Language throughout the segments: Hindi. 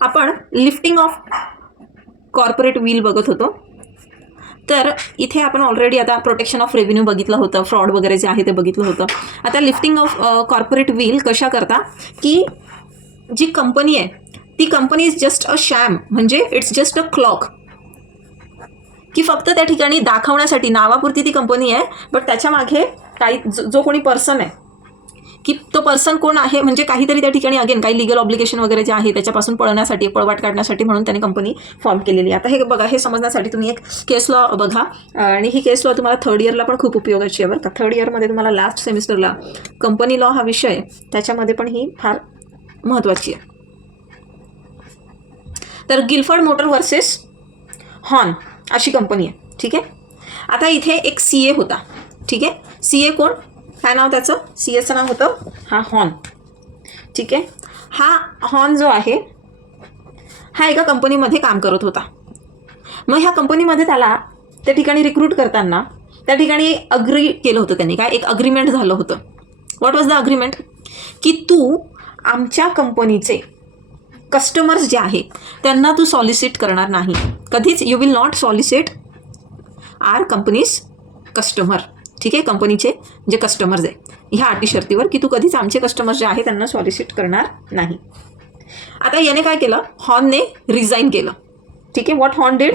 आपण लिफ्टिंग ऑफ कॉर्पोरेट व्हील बघत होतो. तर इथे आपण ऑलरेडी आता प्रोटेक्शन ऑफ रेव्हेन्यू बघितलं होतं, फ्रॉड वगैरे जे आहे ते बघितलं होतं. आता लिफ्टिंग ऑफ कॉर्पोरेट व्हील कशा करता, की जी कंपनी आहे ती कंपनी इज जस्ट अ शॅम, म्हणजे इट्स जस्ट अ क्लॉक, की फक्त त्या ठिकाणी दाखवण्यासाठी नावापुरती ती कंपनी आहे, बट त्याच्या मागे काही जो कोणी पर्सन आहे, की तो पर्सन कोण आहे, म्हणजे काहीतरी त्या ठिकाणी अगेन काही लिगल ऑब्लिगेशन वगैरे जे आहे त्याच्यापासून पळवण्यासाठी, पळवाट काढण्यासाठी म्हणून त्याने कंपनी फॉर्म केलेली आहे. आता हे बघा, हे समजण्यासाठी तुम्ही एक केस लॉ बघा, आणि ही केस लॉ तुम्हाला थर्ड इयरला पण खूप उपयोगाची आहे बरं का. थर्ड इयरमध्ये तुम्हाला लास्ट सेमिस्टरला कंपनी लॉ हा विषय, त्याच्यामध्ये पण ही फार महत्त्वाची आहे. तर गिलफर्ड मोटर वर्सेस हॉर्न अशी कंपनी आहे. ठीक आहे. आता इथे एक CA होता. ठीक आहे. CA कोण, काय नाव त्याचं, CAचं नाव होतं हा हॉर्न. ठीक आहे. हा हॉर्न जो आहे हा एका कंपनीमध्ये काम करत होता. मग ह्या कंपनीमध्ये त्याला त्या ठिकाणी रिक्रूट करताना त्या ठिकाणी अग्री केलं होतं त्यांनी, काय एक अग्रीमेंट झालं होतं. व्हॉट वॉज द अग्रीमेंट, की तू आमच्या कंपनीचे कस्टमर्स जे आहे त्यांना तू सॉलिसिट करणार नाही कधीच. You will not solicit our companies customer. ठीक आहे. कंपनीचे जे कस्टमर्स आहे ह्या अटी शर्तीवर, की तू कधीच आमचे कस्टमर्स जे आहे त्यांना सॉलिसिट करणार नाही. आता याने काय केलं, हॉर्नने रिझाईन केलं. ठीक आहे. What Horn did,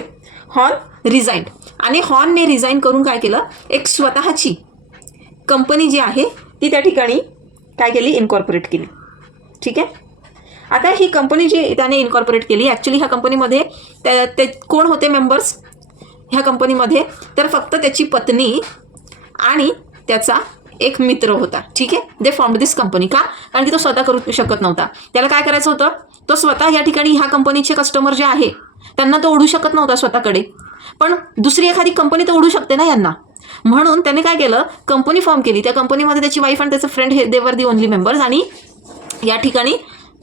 Horn resigned. आणि हॉर्नने रिझाईन करून काय केलं, एक स्वतःची कंपनी जी आहे ती त्या ठिकाणी काय केली, इनकॉर्पोरेट केली. ठीक आहे. आता ही कंपनी जी त्याने इनकॉर्पोरेट केली, ॲक्च्युली ह्या कंपनीमध्ये ते कोण होते मेंबर्स ह्या कंपनीमध्ये, तर फक्त त्याची पत्नी आणि त्याचा एक मित्र होता. ठीक आहे. They form this company. का, कारण की तो स्वतः करू शकत नव्हता. त्याला काय करायचं होतं, तो स्वतः या ठिकाणी ह्या कंपनीचे कस्टमर जे आहे त्यांना तो ओढू शकत नव्हता स्वतःकडे, पण दुसरी एखादी कंपनी तर ओढू शकते ना यांना. म्हणून त्याने काय केलं, कंपनी फॉर्म केली. त्या कंपनीमध्ये त्याची वाईफ आणि त्याचं फ्रेंड हे देवर दी ओनली मेंबर्स, आणि या ठिकाणी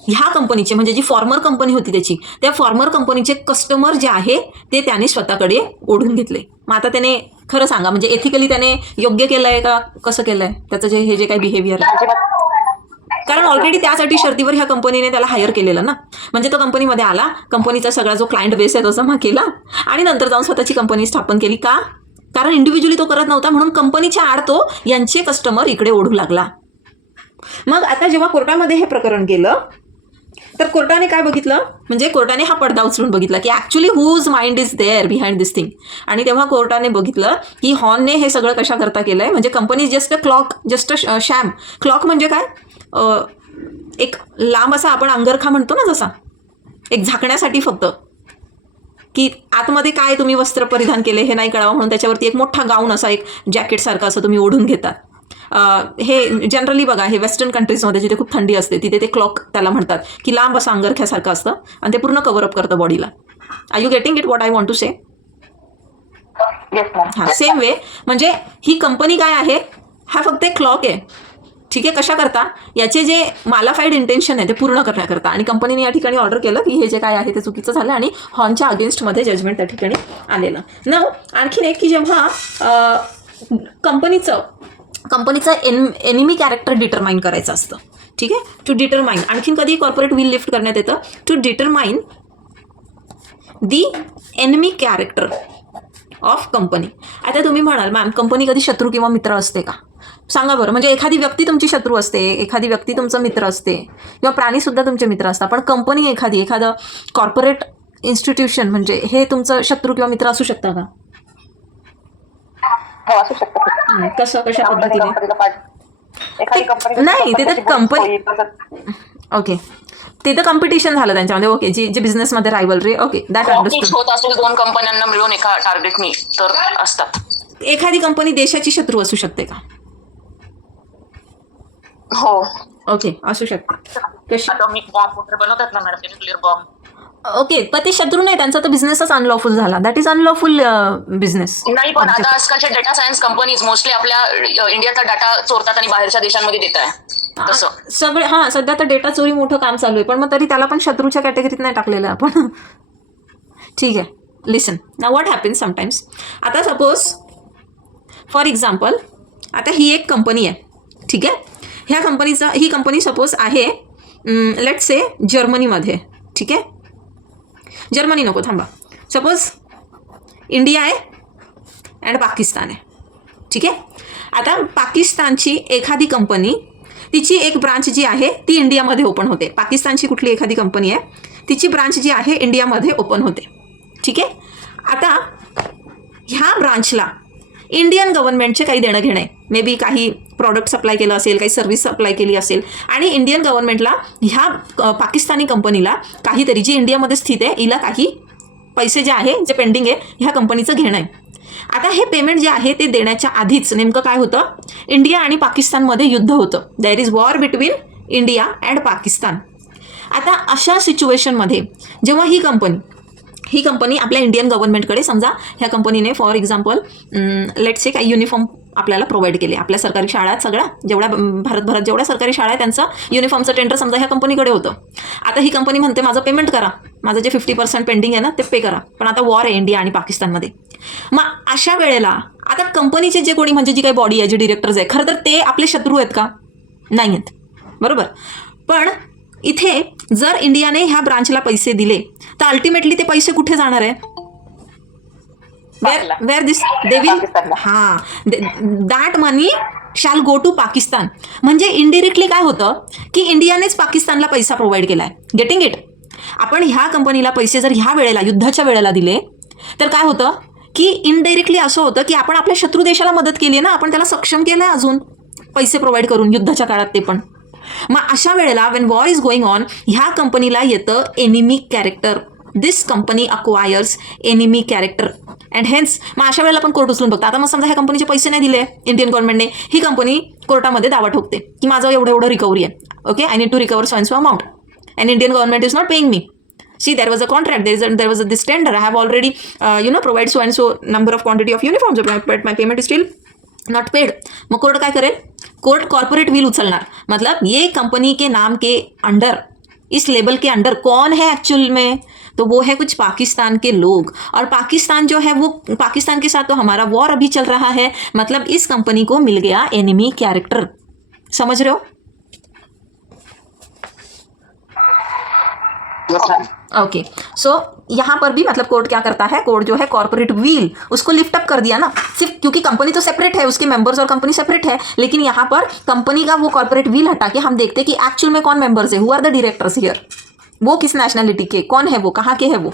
ह्या कंपनीचे म्हणजे जी फॉर्मर कंपनी होती त्याची, त्या फॉर्मर कंपनीचे कस्टमर जे आहे ते त्याने स्वतःकडे ओढून घेतले. मग आता त्याने खरं सांगा, म्हणजे एथिकली त्याने योग्य केलं आहे का कसं केलं आहे त्याचं जे काही बिहेवियर आहे, कारण ऑलरेडी त्यासाठी शर्तीवर ह्या कंपनीने त्याला हायर केलेलं ना. म्हणजे तो कंपनीमध्ये आला, कंपनीचा सगळा जो क्लायंट बेस आहे तो जमा केला, आणि नंतर जाऊन स्वतःची कंपनी स्थापन केली. का, कारण इंडिव्हिज्युअली तो करत नव्हता, म्हणून कंपनीच्या आड तो यांचे कस्टमर इकडे ओढू लागला. मग आता जेव्हा कोर्टामध्ये हे प्रकरण गेलं, तर कोर्टाने काय बघितलं, म्हणजे कोर्टाने हा पडदा उचलून बघितला की actually whose mind is there behind this thing. आणि तेव्हा कोर्टाने बघितलं की हॉर्नने हे सगळं कशा करता केलं आहे, म्हणजे company just a cloak, just a sham. Cloak म्हणजे काय, एक लांब असा आपण अंगरखा म्हणतो ना, जसा एक झाकण्यासाठी फक्त, की आतमध्ये काय तुम्ही वस्त्र परिधान केले हे नाही कळावं म्हणून त्याच्यावरती एक मोठा गाऊन असा एक जॅकेटसारखं असं तुम्ही ओढून घेतात. हे जनरली बघा, हे वेस्टर्न कंट्रीजमध्ये जिथे खूप थंडी असते तिथे ते क्लॉक त्याला म्हणतात, की लांब असं अंगरख्यासारखं असतं आणि ते पूर्ण कव्हरअप करतं बॉडीला. Are you getting it what I want to say. हां, सेम वे म्हणजे ही कंपनी काय आहे, हा फक्त एक क्लॉक आहे. ठीक आहे. कशा करता, याचे जे मालाफाईड इंटेन्शन आहे ते पूर्ण करण्याकरता. आणि कंपनीने या ठिकाणी ऑर्डर केलं की हे जे काय आहे ते चुकीचं झालं, आणि हॉर्नच्या अगेन्स्टमध्ये जजमेंट त्या ठिकाणी आलेलं. न आणखीन एक, की जेव्हा कंपनीचं एनिमी कॅरेक्टर डिटरमाइन करायचं असतं. ठीक आहे. टू डिटरमाइन, आणखीन कधी कॉर्पोरेट व्हील लिफ्ट करण्यात येतं, to determine the enemy character of company. आता तुम्ही म्हणाल, मॅम कंपनी कधी शत्रू किंवा मित्र असते का, सांगा बरं. म्हणजे एखादी व्यक्ती तुमची शत्रू असते, एखादी व्यक्ती तुमचा मित्र असते, किंवा प्राणीसुद्धा तुमचे मित्र असतात, पण कंपनी एखादं कॉर्पोरेट इन्स्टिट्यूशन म्हणजे हे तुमचं शत्रू किंवा मित्र असू शकता का. असू शकतं. कसं, कशा पद्धतीने, नाही ते तर कंपनी, ओके ते तर कॉम्पिटिशन झालं त्यांच्यामध्ये. ओके, जे बिझनेसमध्ये रायव्हलरी, ओके दॅट अंडरस्टूड. होत असेल दोन कंपन्यांना मिळून एका टार्गेटनी तर असतात. एखादी कंपनी देशाची शत्रू असू शकते का. हो, ओके असू शकते. कशी, अटॉमिक बॉम्ब वगैरे बनवतात ना मॅडम, न्यूक्लिअर बॉम्ब. ओके, पण ते शत्रू नाही, त्यांचा तर बिझनेसच अनलॉफुल झाला. That is unlawful business. नाही, पण आता आजकालच्या डेटा सायन्स कंपनीज मोस्टली आपल्या इंडियाचा डाटा चोरतात आणि बाहेरच्या देशांमध्ये देत आहे तसं सगळे. हां, सध्या तर डेटा चोरी मोठं काम चालू आहे, पण मग तरी त्याला पण शत्रूच्या कॅटेगरीत नाही टाकलेलं आपण. ठीक आहे. लिसन ना, व्हॉट हॅपन्स समटाईम्स. आता सपोज फॉर एक्झाम्पल, आता ही एक कंपनी आहे. ठीक आहे. ही कंपनी सपोज आहे लेट्स से जर्मनीमध्ये. ठीक आहे. जर्मनी नको, थांबा. सपोज इंडिया आहे अँड पाकिस्तान आहे, ठीक आहे. आता पाकिस्तानची एखादी कंपनी, तिची एक ब्रांच जी आहे ती इंडियामध्ये ओपन होते. पाकिस्तानची कुठली एखादी कंपनी आहे, तिची ब्रांच जी आहे इंडियामध्ये ओपन होते, ठीक आहे. आता ह्या ब्रांचला इंडियन गव्हर्नमेंटचे काही देणं घेणं आहे. मे बी काही प्रॉडक्ट सप्लाय केलं असेल, काही सर्व्हिस सप्लाय केली असेल, आणि इंडियन गव्हर्नमेंटला ह्या पाकिस्तानी कंपनीला काहीतरी, जी इंडियामध्ये स्थित आहे, हिला काही पैसे जे आहे, जे पेंडिंग आहे, ह्या कंपनीचं घेणं आहे. आता हे पेमेंट जे आहे ते देण्याच्या आधीच नेमकं काय होतं, इंडिया आणि पाकिस्तानमध्ये युद्ध होतं. There is war between India and Pakistan. आता अशा सिच्युएशनमध्ये जेव्हा ही कंपनी आपल्या इंडियन गव्हर्नमेंटकडे, समजा ह्या कंपनीने फॉर एक्झाम्पल लेट्स से काही युनिफॉर्म आपल्याला प्रोव्हाइड केले. आपल्या सरकारी शाळात सगळ्या जेवढ्या भारतभरात जेवढ्या सरकारी शाळा आहेत त्यांचं युनिफॉर्मचं टेंडर समजा ह्या कंपनीकडे होतं. आता ही कंपनी म्हणते माझं पेमेंट करा, माझं जे 50% पेंडिंग आहे ना ते पे करा, पण आता वॉर आहे इंडिया आणि पाकिस्तानमध्ये. मग अशा वेळेला आता कंपनीचे जे कोणी, म्हणजे जी काही बॉडी आहे, जे डिरेक्टर्स आहे, खरं तर ते आपले शत्रू आहेत का? नाही आहेत, बरोबर. पण इथे जर इंडियाने ह्या ब्रांचला पैसे दिले तर अल्टिमेटली ते पैसे कुठे जाणार आहे? वेअर दिस दे विल, हां, that money shall go to Pakistan. म्हणजे इनडिरेक्टली काय होतं की इंडियानेच पाकिस्तानला पैसा प्रोव्हाइड केला आहे. Getting it? आपण ह्या कंपनीला पैसे जर ह्या वेळेला, युद्धाच्या वेळेला दिले तर काय होतं की इनडायरेक्टली असं होतं की आपण आपल्या शत्रू देशाला मदत केली आहे ना, आपण त्याला सक्षम केलं आहे अजून पैसे प्रोव्हाइड करून युद्धाच्या काळात ते पण. मग अशा वेळेला when war is going on, ह्या कंपनीला येतं enemy character. This company acquires enemy character and hence. मग अशा वेळेला आपण कोर्ट उचलून बघतो. आता मग समजा ह्या कंपनीचे पैसे नाही दिले इंडियन गव्हर्नमेंटने, ही कंपनी कोर्टामध्ये दावा ठोकते की माझं एवढं रिकव्हरी आहे, okay, I need to recover so and so amount, and Indian government is not paying me. See, there was a contract, there was this tender, I have already provide so and so number of quantity of uniforms, but my payment is still not paid. मग कोर्ट काय करेल? कोर्ट कॉर्पोरेट विल उछलणार. मतलब ये कंपनी के नाम के अंडर, इस लेबल के अंडर कौन है एक्चुअल में? तो वो है कुछ पाकिस्तान के लोग, और पाकिस्तान जो है वो, पाकिस्तान के साथ तो हमारा वॉर अभी चल रहा है. मतलब इस कंपनी को मिल गया एनिमी कैरेक्टर. समझ रहे हो? ओके, सो यहाँ पर भी मतलब कोर्ट क्या करता है, कोर्ट जो है कॉर्पोरेट व्हील उसको लिफ्ट अप कर दिया ना, सिर्फ क्योंकि कंपनी तो सेपरेट है, उसके मेंबर्स और कंपनी सेपरेट है, लेकिन यहाँ पर कंपनी का वो कॉर्पोरेट व्हील हटा के हम देखते हैं कि एक्चुअल में कौन मेंबर्स है, who are the directors here, वो किस नेशनलिटी के, कौन है वो, कहाँ के है वो.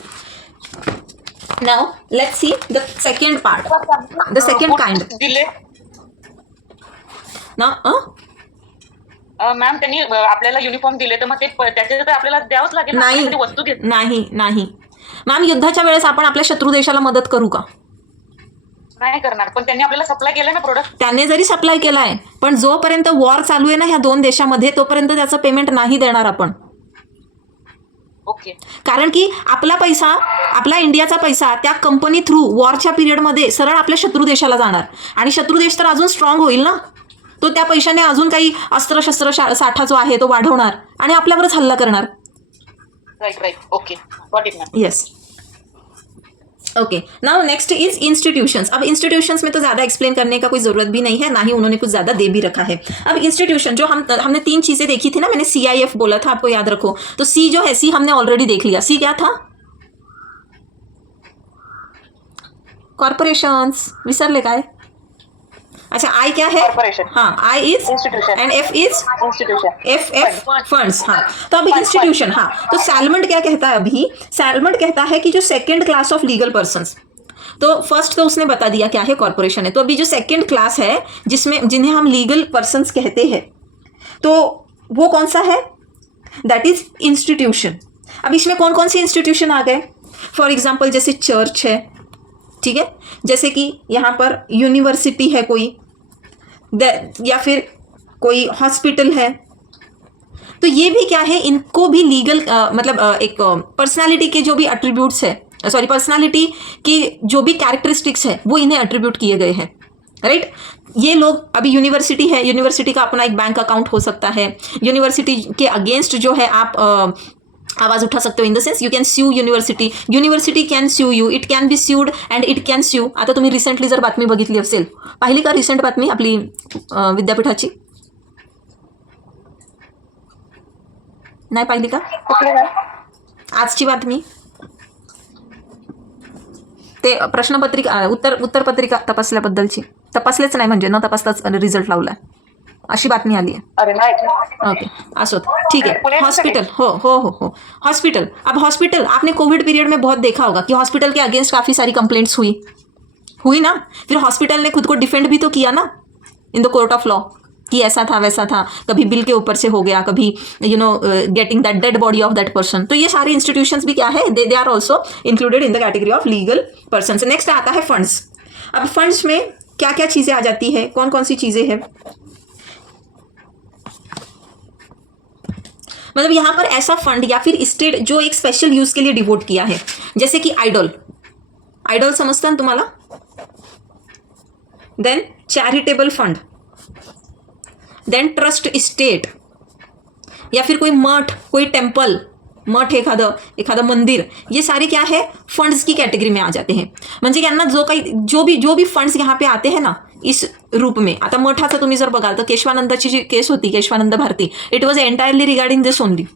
Now let's see the second part, the second kind ना. मॅम त्यांनी आपल्याला युनिफॉर्म दिले तर मग ते त्याचे तर आपल्याला द्यावंच लागेल. नाही वस्तू घेत नाही मॅम, युद्धाच्या वेळेस आपण आपल्या शत्रू देशाला मदत करू का? नाही करणार, पण त्यांनी आपल्याला सप्लाय केलं ना प्रोडक्ट. त्याने जरी सप्लाय केला आहे, पण जोपर्यंत वॉर चालू आहे ना ह्या दोन देशामध्ये, तोपर्यंत त्याचं पेमेंट नाही देणार आपण. ओके. कारण की आपला पैसा, आपला इंडियाचा पैसा त्या कंपनी थ्रू वॉरच्या पिरियडमध्ये सरळ आपल्या शत्रू देशाला जाणार, आणि शत्रू देश तर अजून स्ट्रॉंग होईल ना, तो त्या पैशाने अजून काही अस्त्र साठा जो आहे तो वाढवणार आणि आपल्यावरच हल्ला करणार. Right. Okay, got it ma'am. Yes. Okay, now next is institutions. अब इंस्टीट्यूशंस में तो ज़्यादा एक्सप्लेन करने का कोई ज़रूरत भी नहीं है, ना ही उन्होंने कुछ ज़्यादा दे भी रखा है. अब इंस्टीट्यूशन जो हमने 3 चीज़ें देखी थी ना, मैंने CIF बोला था, आपको याद रखो. तो सी जो है, सी हमने ऑलरेडी देख लिया. सी क्या था? कॉर्पोरेशंस. विसरले काय? अच्छा, आई क्या है? कॉर्पोरेशन. हाँ, I is institution and F is institution. F funds. हाँ, तो अभी इंस्टीट्यूशन, हाँ, तो सैलमंड क्या कहता है? अभी सैलमंड कहता है कि जो second class of legal persons, तो फर्स्ट तो उसने बता दिया क्या है, कॉर्पोरेशन है. तो अभी जो सेकंड क्लास है जिन्हें हम लीगल पर्सन्स कहते हैं, तो वो कौन सा है? That is institution. अब इसमें कौन कौन से इंस्टीट्यूशन आ गए? फॉर एग्जाम्पल जैसे चर्च है, ठीक है, जैसे कि यहाँ पर यूनिवर्सिटी है कोई, या फिर कोई हॉस्पिटल है. तो ये भी क्या है, इनको भी लीगल मतलब एक पर्सनालिटी के जो भी एट्रीब्यूट्स है, सॉरी, पर्सनालिटी की जो भी कैरेक्टरिस्टिक्स है वो इन्हें एट्रीब्यूट किए गए हैं. राइट. ये लोग, अभी यूनिवर्सिटी है, यूनिवर्सिटी का अपना एक बैंक अकाउंट हो सकता है. यूनिवर्सिटी के अगेंस्ट जो है आप आवाज उठा सकते हो, in the sense you can sue university, university can sue you, it can be sued and it can sue. आता तुम्ही रिसेंटली जर बातमी बघितली असेल, पाहिली का रिसेंट बातमी आपली विद्यापीठाची? नाही पाहिली का? आजची बातमी ते प्रश्नपत्रिका उत्तरपत्रिका तपासलेच नाही म्हणजे न तपासताच रिझल्ट लावला अशी बातमी आली है। अरे नाही ओके असो ठीक है। हॉस्पिटल हो हॉस्पिटल। अब हॉस्पिटल आपने कोविड पीरियड में बहुत देखा होगा कि हॉस्पिटल के अगेंस्ट काफ़ी सारी कंप्लेंट्स हुई ना, फिर हॉस्पिटल ने खुद को डिफेंड भी तो किया ना in the court of law कि ऐसा था वैसा था, कभी बिल के ऊपर से हो गया, कभी getting that dead body of that person. तो ये सारे इंस्टीट्यूशंस भी क्या है, they are also included in the category of legal person. Next आता है फंड्स। अब फंड्स में क्या क्या चीज़ें आ जाती है, कौन कौन सी चीज़ें हैं, मतलब यहाँ पर ऐसा फंड या फिर स्टेट जो एक स्पेशल यूज के लिए डिवोट किया है, जैसे कि आइडल समझता है तुम्हाला, then charitable fund, then trust state, या फिर कोई मठ, कोई टेम्पल, मठ एखादं मंदिर, ये सारे क्या है फंड्स की कैटेगरी में आ जाते हैं। म्हणजे यांना जो भी फंड्स यहाँ पे आते हैं ना इस रूप में, आता मठाचं तुम्ही जर बघाल तर केशवानंदाची जी केस होती, Keshavananda Bharati, it was entirely regarding this only.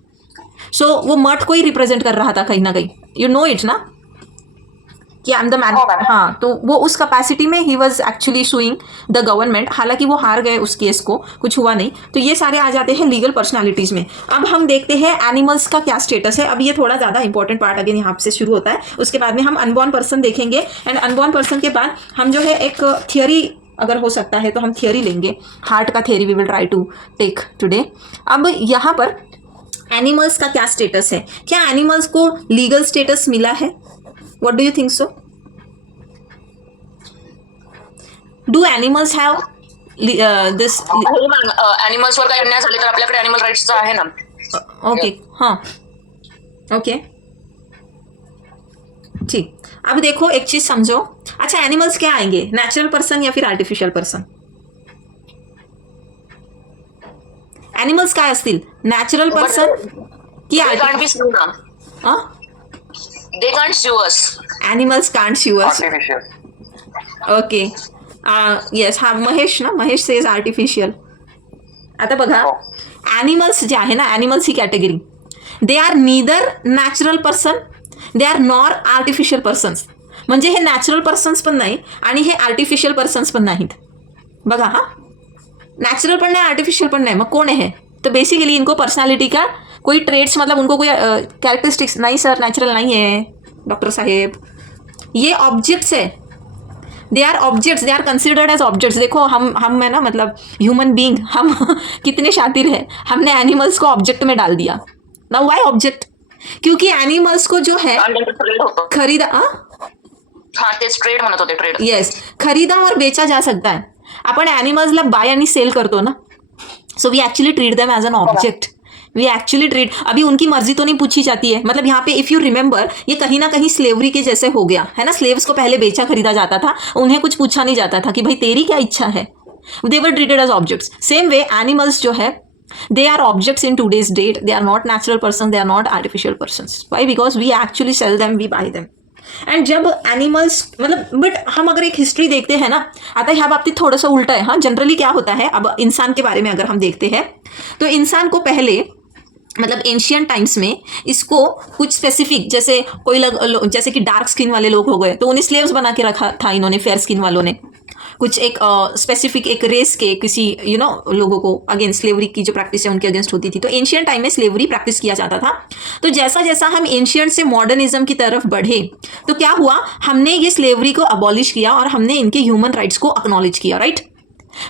So वो मठ को ही रिप्रेजेंट कर रहा था कहीं ना कहीं, यू नो इट ना कि आई एम द मैन। हाँ, तो वो उस कैपेसिटी में he was actually sewing the government, हालांकि वो हार गए उस केस को, कुछ हुआ नहीं। तो ये सारे आ जाते हैं लीगल पर्सनालिटीज़ में। अब हम देखते हैं एनिमल्स का क्या स्टेटस है। अब ये थोड़ा ज़्यादा इंपॉर्टेंट पार्ट अगेन यहाँ से शुरू होता है, उसके बाद में हम अनबॉर्न पर्सन देखेंगे, एंड अनबॉर्न पर्सन के बाद हम जो है एक थियोरी, अगर हो सकता है तो हम थियोरी लेंगे, हार्ट का theory we will try to take today. अब यहाँ पर एनिमल्स का क्या स्टेटस है, क्या एनिमल्स को लीगल स्टेटस मिला है? What do you think so? Do animals have this? ॲनिमल्सवर काही अन्याय झाले तर आपल्याकडे ॲनिमल राईट्सचा आहे ना। ओके हाँ ओके ठीक। अब देखो एक चीज समझो, अच्छा एनिमल्स क्या आएंगे, नेचुरल पर्सन या फिर आर्टिफिशियल पर्सन? एनिमल्स काय असतील, नॅचरल पर्सन की They can't sue us. Animals can't sue us. Artificial. Okay. Yes, हा महेश सेज आर्टिफिशियल। आता बघा ॲनिमल्स जे आहे ना, ॲनिमल्स ही category, they are neither natural person, they are nor artificial persons. म्हणजे हे नॅचरल पर्सन्स पण नाही आणि हे आर्टिफिशियल पर्सन्स पण नाहीत। बघा हा, नॅचरल पण नाही आर्टिफिशियल पण नहीं, मग कौन है? तो बेसिकली इनको पर्सनालिटी का कोई ट्रेड्स, मतलब उनको कोई कैरेक्टरिस्टिक्स नहीं, सर नेचुरल नहीं है डॉक्टर साहेब, ये ऑब्जेक्ट्स है, they are objects, they are considered as objects. देखो हम है ना, मतलब ह्यूमन बीइंग, हम कितने शातिर हैं, हमने एनिमल्स को ऑब्जेक्ट में डाल दिया। Now why object? क्योंकि एनिमल्स को जो है खरीदा, हाँ तेच ट्रेड म्हणत होते, ट्रेड, येस, खरीदा और बेचा जा सकता है। आपण ॲनिमल्सला बाय आणि सेल करतो ना, so we actually treat them as an object, we actually treat. अभी उनकी मर्जी तो नहीं पूछी जाती है, मतलब यहाँ पे इफ़ यू रिमेंबर ये कहीं ना कहीं स्लेवरी के जैसे हो गया है ना। स्लेव्स को पहले बेचा खरीदा जाता था, उन्हें कुछ पूछा नहीं जाता था कि भाई तेरी क्या इच्छा है, they were treated as objects. Same way animals जो है, they are objects in today's date, they are not natural person, they are not artificial persons. Why? Because we actually sell them, we buy them. And जब एनिमल्स, मतलब बट हम अगर एक हिस्ट्री देखते हैं ना, आता ह्या बाबतीत थोडंसं उलटा है। हाँ, जनरली क्या होता है, अब इंसान के बारे में अगर हम देखते हैं तो इंसान को पहले, मतलब एंशियंट टाइम्स में इसको कुछ स्पेसिफिक, जैसे कोई जैसे कि डार्क स्किन वाले लोग हो गए तो उन्हें स्लेव्स बना के रखा था इन्होंने, फेयर स्किन वालों ने, कुछ एक स्पेसिफिक एक रेस के किसी लोगों को अगेंस्ट स्लेवरी की जो प्रैक्टिस है उनके अगेंस्ट होती थी। तो एंशियंट टाइम में स्लेवरी प्रैक्टिस किया जाता था। तो जैसा जैसा हम एंशियंट से मॉडर्निज्म की तरफ बढ़े तो क्या हुआ, हमने ये स्लेवरी को अबॉलिश किया और हमने इनके ह्यूमन राइट्स को एक्नॉलेज किया, राइट।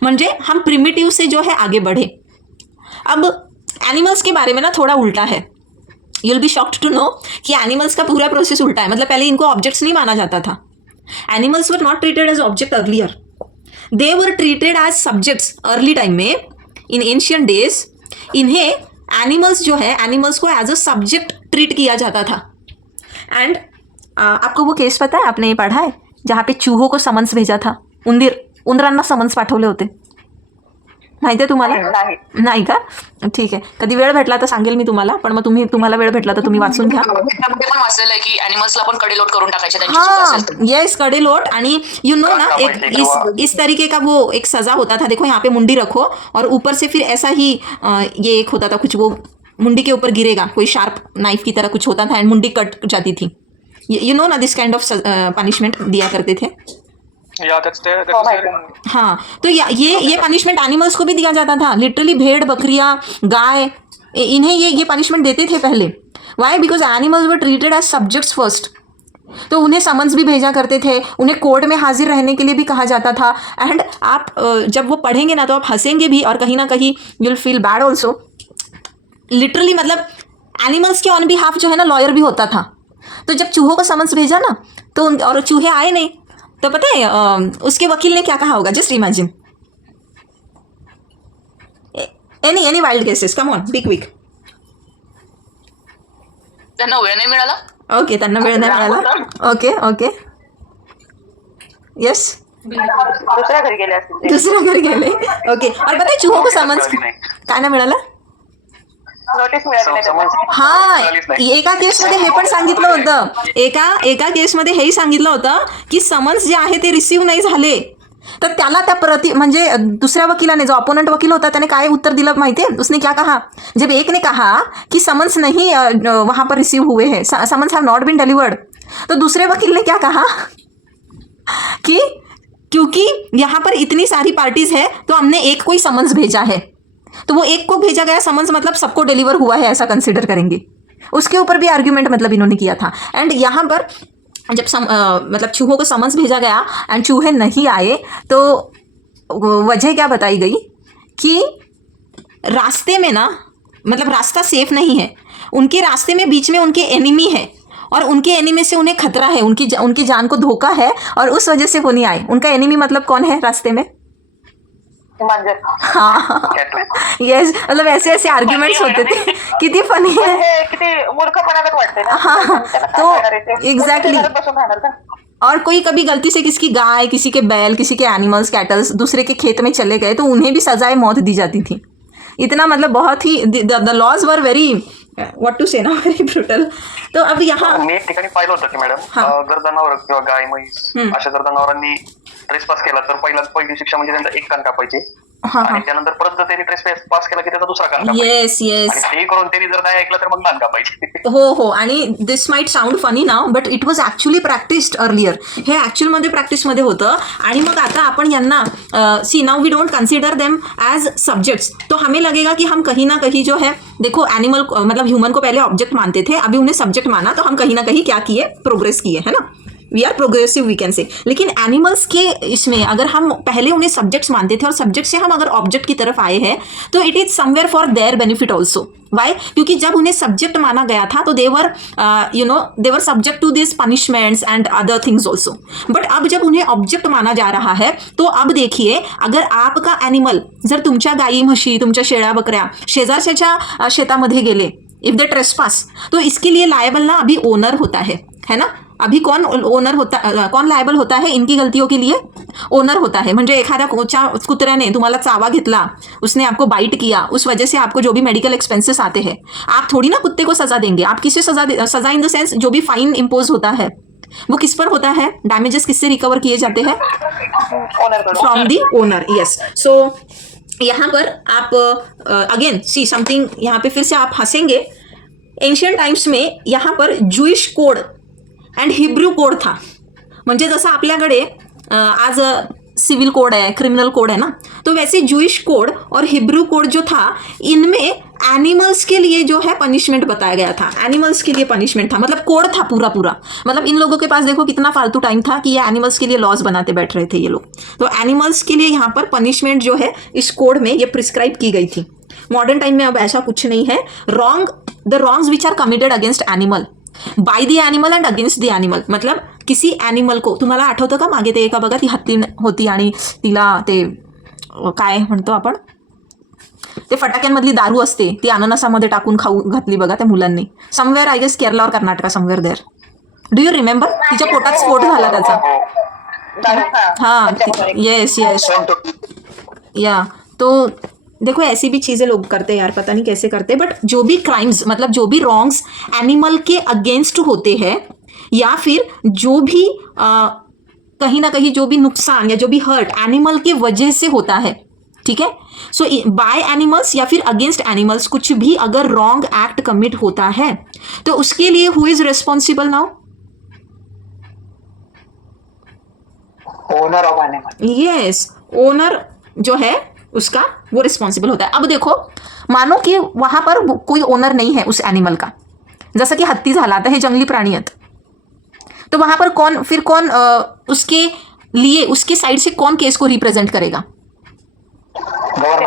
म्हणजे हम प्रिमिटिव से जो है आगे बढ़े। अब एनिमल्स के बारे में ना थोड़ा उल्टा है, you'll be shocked to know कि एनिमल्स का पूरा प्रोसेस उल्टा है। मतलब पहले इनको ऑब्जेक्ट्स नहीं माना जाता था, animals were not treated as object earlier, they were treated as subjects early time में, इन एंशियंट डेज। इन्हें एनिमल्स जो है, एनिमल्स को एज अ सब्जेक्ट ट्रीट किया जाता था। एंड आपको वो केस पता है, आपने ये पढ़ा है जहाँ पे चूहों को समन्स भेजा था, उंदरांना समन्स पाठवले होते, माहिती आहे तुम्हाला? नाही का? ठीक आहे, कधी वेळ भेटला तर सांगेल मी तुम्हाला, पण मग तुम्हाला वेळ भेटला तर तुम्ही वाचून घ्या। त्यामध्ये पण वाचलेलं आहे की ॲनिमल्सला पण कडेलोट करून टाकायचे त्यांची चूक असेल तर। यस, कडेलोट। आणि यू नो ना, एक इस तरीके का वो एक सजा होता था, देखो यहाँ पे मुंडी रखो और ऊपर से फिर ऐसा ही ये एक होता था कुछ, वो मुंडी के ऊपर गिरेगा, कोई शार्प नाइफ की तरह कुछ होता था एंड मुंडी कट जाती थी। यू नो ना दिस काइंड ऑफ पनिशमेंट दिया करते थे. Yeah, that's there. That's there in हाँ, तो ये पनिशमेंट एनिमल्स को भी दिया जाता था. लिटरली भेड़, बकरियां, गाय, इन्हें ये पनिशमेंट देते थे पहले. Why? Because animals were treated as subjects first. तो उन्हें समन्स भी भेजा करते थे, उन्हें कोर्ट में हाजिर रहने के लिए भी कहा जाता था. एंड आप जब वो पढ़ेंगे ना तो आप हंसेंगे भी और कहीं ना कहीं you will feel bad also. Literally मतलब एनिमल्स के ऑन बिहाफ जो है ना लॉयर भी होता था. तो जब चूहों को समन्स भेजा ना तो और चूहे आए नहीं तो पता है उसके वकील ने क्या कहा होगा. Just imagine. Any wild cases, come on, be quick. त्यांना वेळ नाही मिळाला. ओके, त्यांना वेळ नाही मिळाला. ओके यस, दुसऱ्या घरी गेले असतील ते. दुसऱ्या घरी गेले. ओके, और पता है चूहों को समन्स काय नाही मिळालं. नोटीस मिळाली नाही त्यांना. हा, एका केसमध्ये हे पण सांगितलं होतं. एका केसमध्ये हेही सांगितलं होतं की समन्स जे आहे ते रिसीव्ह नाही झाले. तर त्याला त्या म्हणजे दुसऱ्या वकिलाने, जो अपोनेंट वकील होता, त्याने काय उत्तर दिलं माहिती है. उसने क्या कहा, जब एक ने कहा कि समन्स नहीं वहाँ पर रिसीव हुए हैं, summons have not been delivered, तो दूसरे वकील ने क्या कहा कि क्योंकि यहाँ पर इतनी सारी पार्टीज है तो हमने एक को ही समन्स भेजा है, तो वो एक को भेजा गया समन्स मतलब सबको डिलीवर हुआ है ऐसा कंसिडर करेंगे. उसके ऊपर भी आर्ग्यूमेंट मतलब इन्होंने किया था. एंड यहाँ पर जब मतलब चूहों को समन्स भेजा गया एंड चूहे नहीं आए तो वजह क्या बताई गई कि रास्ते में ना, मतलब रास्ता सेफ नहीं है, उनके रास्ते में बीच में उनके एनिमी है और उनके एनिमी से उन्हें खतरा है, उनकी जान को धोखा है और उस वजह से वो नहीं आए. उनका एनिमी मतलब कौन है रास्ते में. मांजर. हाँ, यस, मतलब ऐसे आर्ग्यूमेंट्स होते थे. किती फनी है. हे किती मूर्खपणागत वाटते ना. हाँ, तो exactly. घरात बसून राहणार का. और कोई कभी गलती से किसी की गाय, किसी के बैल, किसी के एनिमल्स, कैटल्स दूसरे के खेत में चले गए तो उन्हें भी सजाए मौत दी जाती थी. इतना मतलब बहुत ही the laws were very what to say ना, वेरी ब्रुटल. तो अब यहाँ मी एक ठिकाणी पाहिलं होतं की मॅडम, जर जनावर किंवा गाय, म्हैस अशा जर जनावरांनी ट्रेसपास केला तर पहिली शिक्षा म्हणजे त्यांचा एक कान कापायचे. आणि त्यानंतर परत जर त्यांनी ट्रेसपास केला की त्याचा दुसरा कान कापायचे. येस. आणि ते करून त्यांनी जर नाही ऐकलं तर मग कान कापायचे. हो. आणि this might sound funny now but it was actually practised earlier. हे ॲक्च्युअलमध्ये प्रॅक्टिसमध्ये होतं. आणि मग आता आपण यांना see now we don't consider them as subjects. तो हमें लगेगा कि हम कहीं ना कहीं जो है, देखो एनिमल मतलब ह्यूमन को पहले ऑब्जेक्ट मानते थे, अभी उन्हें सब्जेक्ट माना, तो हम कहीं ना कहीं क्या किए, प्रोग्रेस किए, है ना. We are progressive we can say. लेकिन एनिमल्स के इसमें अगर हम पहले उन्हें सब्जेक्ट्स मानते थे और सब्जेक्ट से हम अगर ऑब्जेक्ट की तरफ आए हैं तो it is somewhere for their benefit also. Why? क्योंकि जब उन्हें सब्जेक्ट माना गया था तो they were they were subject to this punishments and other things also. But अब जब उन्हें ऑब्जेक्ट माना जा रहा है तो अब देखिए, अगर आपका एनिमल जर तुमच्या गायी, म्हशी, तुमच्या शेळ्या, बकऱ्या शेजारच्या शेतामध्ये गेले, इफ द ट्रेसपास, तो इसके लिए लायबल ना अभी ओनर होता है ना. अभी कौन लायबल होता है इनकी गलतियों के लिए? ओनर होता है. म्हणजे एखाद्या कुत्र्याने तुम्हाला चावा घेतला, उसने आपको बाइट किया, उस वजह से आपको जो भी मेडिकल एक्सपेंसेस आते हैं, आप थोड़ी ना कुत्ते को सजा देंगे. आप किसे सजा इन द सेंस जो भी फाइन इम्पोज होता है वो किस पर होता है, डैमेजेस किससे रिकवर किए जाते हैं? From the owner. यस. सो यहाँ पर आप अगेन सी समथिंग, यहाँ पे फिर से आप हंसेंगे. एंशियंट टाइम्स में यहाँ पर Jewish code and Hebrew code था. म्हणजे जसं आपल्याकडे आज सिविल कोड है, क्रिमिनल कोड है ना, तो वैसे जूइश कोड और हिब्रू कोड जो था, इनमें एनिमल्स के लिए जो है पनिशमेंट बताया गया था. एनिमल्स के लिए पनिशमेंट था, मतलब कोड था पूरा. मतलब इन लोगों के पास देखो कितना फालतू टाइम था कि ये एनिमल्स के लिए लॉज बनाते बैठ रहे थे ये लोग. तो एनिमल्स के लिए यहाँ पर पनिशमेंट जो है इस कोड में ये प्रिस्क्राइब की गई थी. मॉडर्न टाइम में अब ऐसा कुछ नहीं है. The wrongs which are committed against animal by the animal and against the animal. मतलब किसी ॲनिमल को, तुम्हाला आठवतं का मागे ते एका बघा ती हत्ती होती आणि तिला ते काय म्हणतो आपण, ते फटाक्यांमधली दारू असते ती अननसामध्ये टाकून खाऊ घातली बघा त्या मुलांनी. समवेअर आय गेस केरला और Karnataka, somewhere there. Do you remember? तिच्या पोटात स्फोट झाला त्याचा. हाँ, यस. या तो देखो ऐसी भी चीज़ें लोग करते हैं यार, पता नहीं कैसे करते. बट जो भी क्राइम्स, मतलब जो भी रॉन्ग्स एनिमल के अगेंस्ट होते हैं, या फिर जो भी कहीं ना कहीं जो भी नुकसान या जो भी हर्ट एनिमल के वजह से होता है, ठीक है. सो बाय एनिमल्स या फिर अगेंस्ट एनिमल्स कुछ भी अगर रॉन्ग एक्ट कमिट होता है तो उसके लिए who is responsible now? Owner of animal. Yes, owner जो है उसका वो रिस्पॉन्सिबल होता है। अब देखो, मानो कि वहां पर कोई ओनर नहीं है उस एनिमल का, जसं की हत्ती झाला, आता हे जंगली प्राणी आहेत, तो वहां पर कौन उसके लिए, उसके साइड से कौन केस को रिप्रेजेंट करेगा?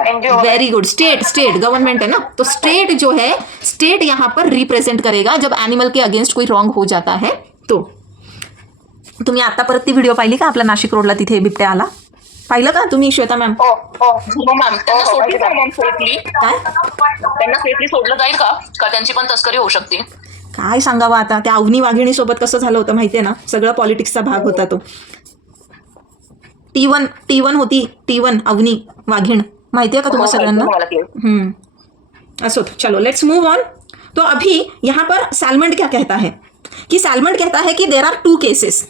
NGO. Very good, state government है ना, तो स्टेट जो है, स्टेट यहाँ पर रिप्रेझेंट करेगा जब एनिमल के अगेन्स्ट कोई रॉंग हो जाता है। तो तुम्ही आता परत ती व्हिडिओ पाहिली का? आपला नाशिक रोडला तिथे बिबट्या आला, पाहिलं का तुम्ही श्वेता मॅम? हो हो मॅम त्यांना सोडली का मॅम सेफली? काय त्यांना सेफली सोडलं जाईल का त्यांची पण तस्करी होऊ शकते? काय सांगावं आता, त्या अवनी वाघिणी सोबत कसं झालं होतं माहितीये ना, सगळं पॉलिटिक्सचा भाग होता तो। T1 होती, T1 अवनी वाघिण, माहिती है का तुम्हें सगळ्यांना? असो, चलो लेट्स मूव ऑन। तो अभी यहाँ पर सैलमंड क्या कहता है कि सैलमंड कहता है कि देर आर टू केसेस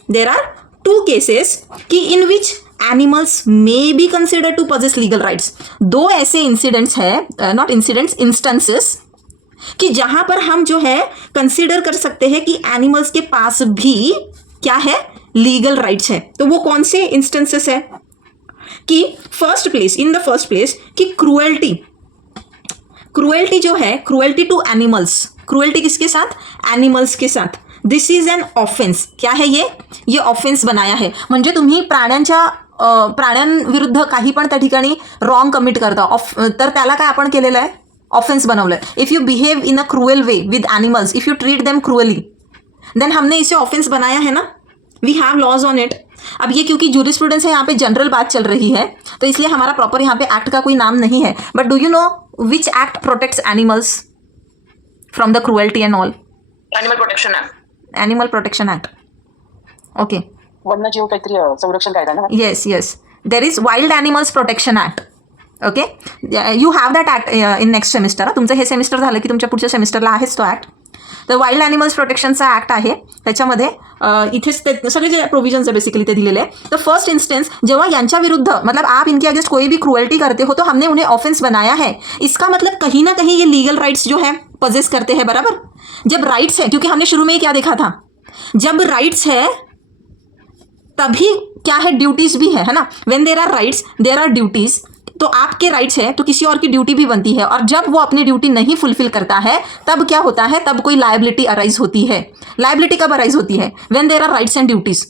कि in which animals may be consider to possess legal rights. दो ऐसे इंसिडेंट्स है, नॉट इंसिडेंट्स, इंस्टेंसेस, कि जहां पर हम जो है कंसिडर कर सकते हैं कि एनिमल्स के पास भी क्या है, लीगल राइट्स है। तो वो कौन से इंस्टेंसेस है कि इन द फर्स्ट प्लेस कि क्रुएल्टी जो है, क्रुएल्टी टू एनिमल्स, क्रुएल्टी किसके साथ? एनिमल्स के साथ। This is an offence. क्या है ये ऑफेन्स बनाया है, म्हणजे तुम्ही प्राण्यांविरुद्ध काही पण त्या ठिकाणी रॉंग कमिट करता, तर त्याला काय आपण केलेलं आहे, ऑफेन्स बनवलं है। If you behave in a cruel way with animals, if you treat them cruelly, then हमने इसे ऑफेंस बनाया है ना, we have laws on it. अब ये क्योंकि जूरिस्प्रूडेंस है, यहाँ पे जनरल बात चल रही है, तो इसलिए हमारा प्रॉपर यहाँ पे एक्ट का कोई नाम नहीं है। But do you know which act protects animals from the cruelty and all? Animal protection act. Animal protection act, okay, वन्यजीव काहीतरी संरक्षण कायदा ना? Yes, there is wild animals protection act, okay, you have that act in next semester. तुमचं हे सेमिस्टर झालं की तुमच्या पुढच्या सेमिस्टरला आहेच तो ॲक्ट। तर वाईल्ड ॲनिमल्स प्रोटेक्शनचा ॲक्ट आहे, त्याच्यामध्ये इथेच ते सगळे जे प्रोविजन्स आहे बेसिकली ते दिलेले आहे। तो फर्स्ट इंस्टेंस, जेव्हा यांच्या विरुद्ध, मतलब आप इनके अगेंस्ट कोई भी क्रूअल्टी करते हो तो हमने उन्हें ऑफेंस बनाया है, इसका मतलब कहीं ना कहीं ये लीगल राइट्स जो है पजेस करते हैं, बराबर। जब राइट्स है, क्योंकि हमने शुरू में ही क्या देखा था, जब राइट्स है तभी क्या है, ड्यूटीज भी है ना। When there are rights there are duties. तो आपके राइट्स है तो किसी और की ड्यूटी भी बनती है, और जब वो अपनी ड्यूटी नहीं फुलफिल करता है तब क्या होता है, तब कोई लायबिलिटी अराइज होती है। लायबिलिटी कब अराइज होती है? When there are rights and duties.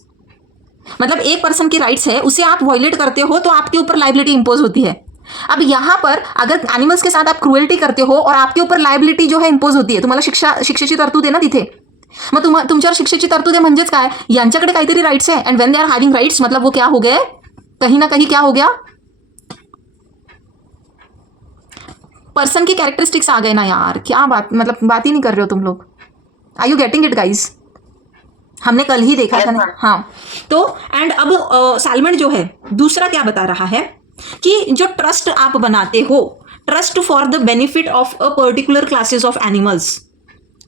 मतलब एक पर्सन की राइट्स है, उसे आप वायलेट करते हो तो आपके ऊपर लायबिलिटी इंपोज होती है। अब यहाँ पर अगर एनिमल्स के साथ आप क्रुएल्टी करते हो और आपके ऊपर लायबिलिटी जो है इंपोज होती है, तुम्हाला शिक्षेची तरतूद आहे ना तिथे, मग तुमच्यावर शिक्षेची तरतूद आहे, म्हणजेच काय, यांच्याकडे काहीतरी राइट्स है, and when they are having rights, मतलब वो क्या हो गए, कहीं ना कहीं क्या हो गया, पर्सन की कैरेक्टरिस्टिक्स आ गए ना यार। क्या बात, मतलब बात ही नहीं कर रहे हो तुम लोग। Are you getting it guys? हमने कल ही देखा था ना, हाँ। तो एंड अब सैलमंड जो है दूसरा क्या बता रहा है कि जो ट्रस्ट आप बनाते हो, trust for the benefit of a particular classes of animals,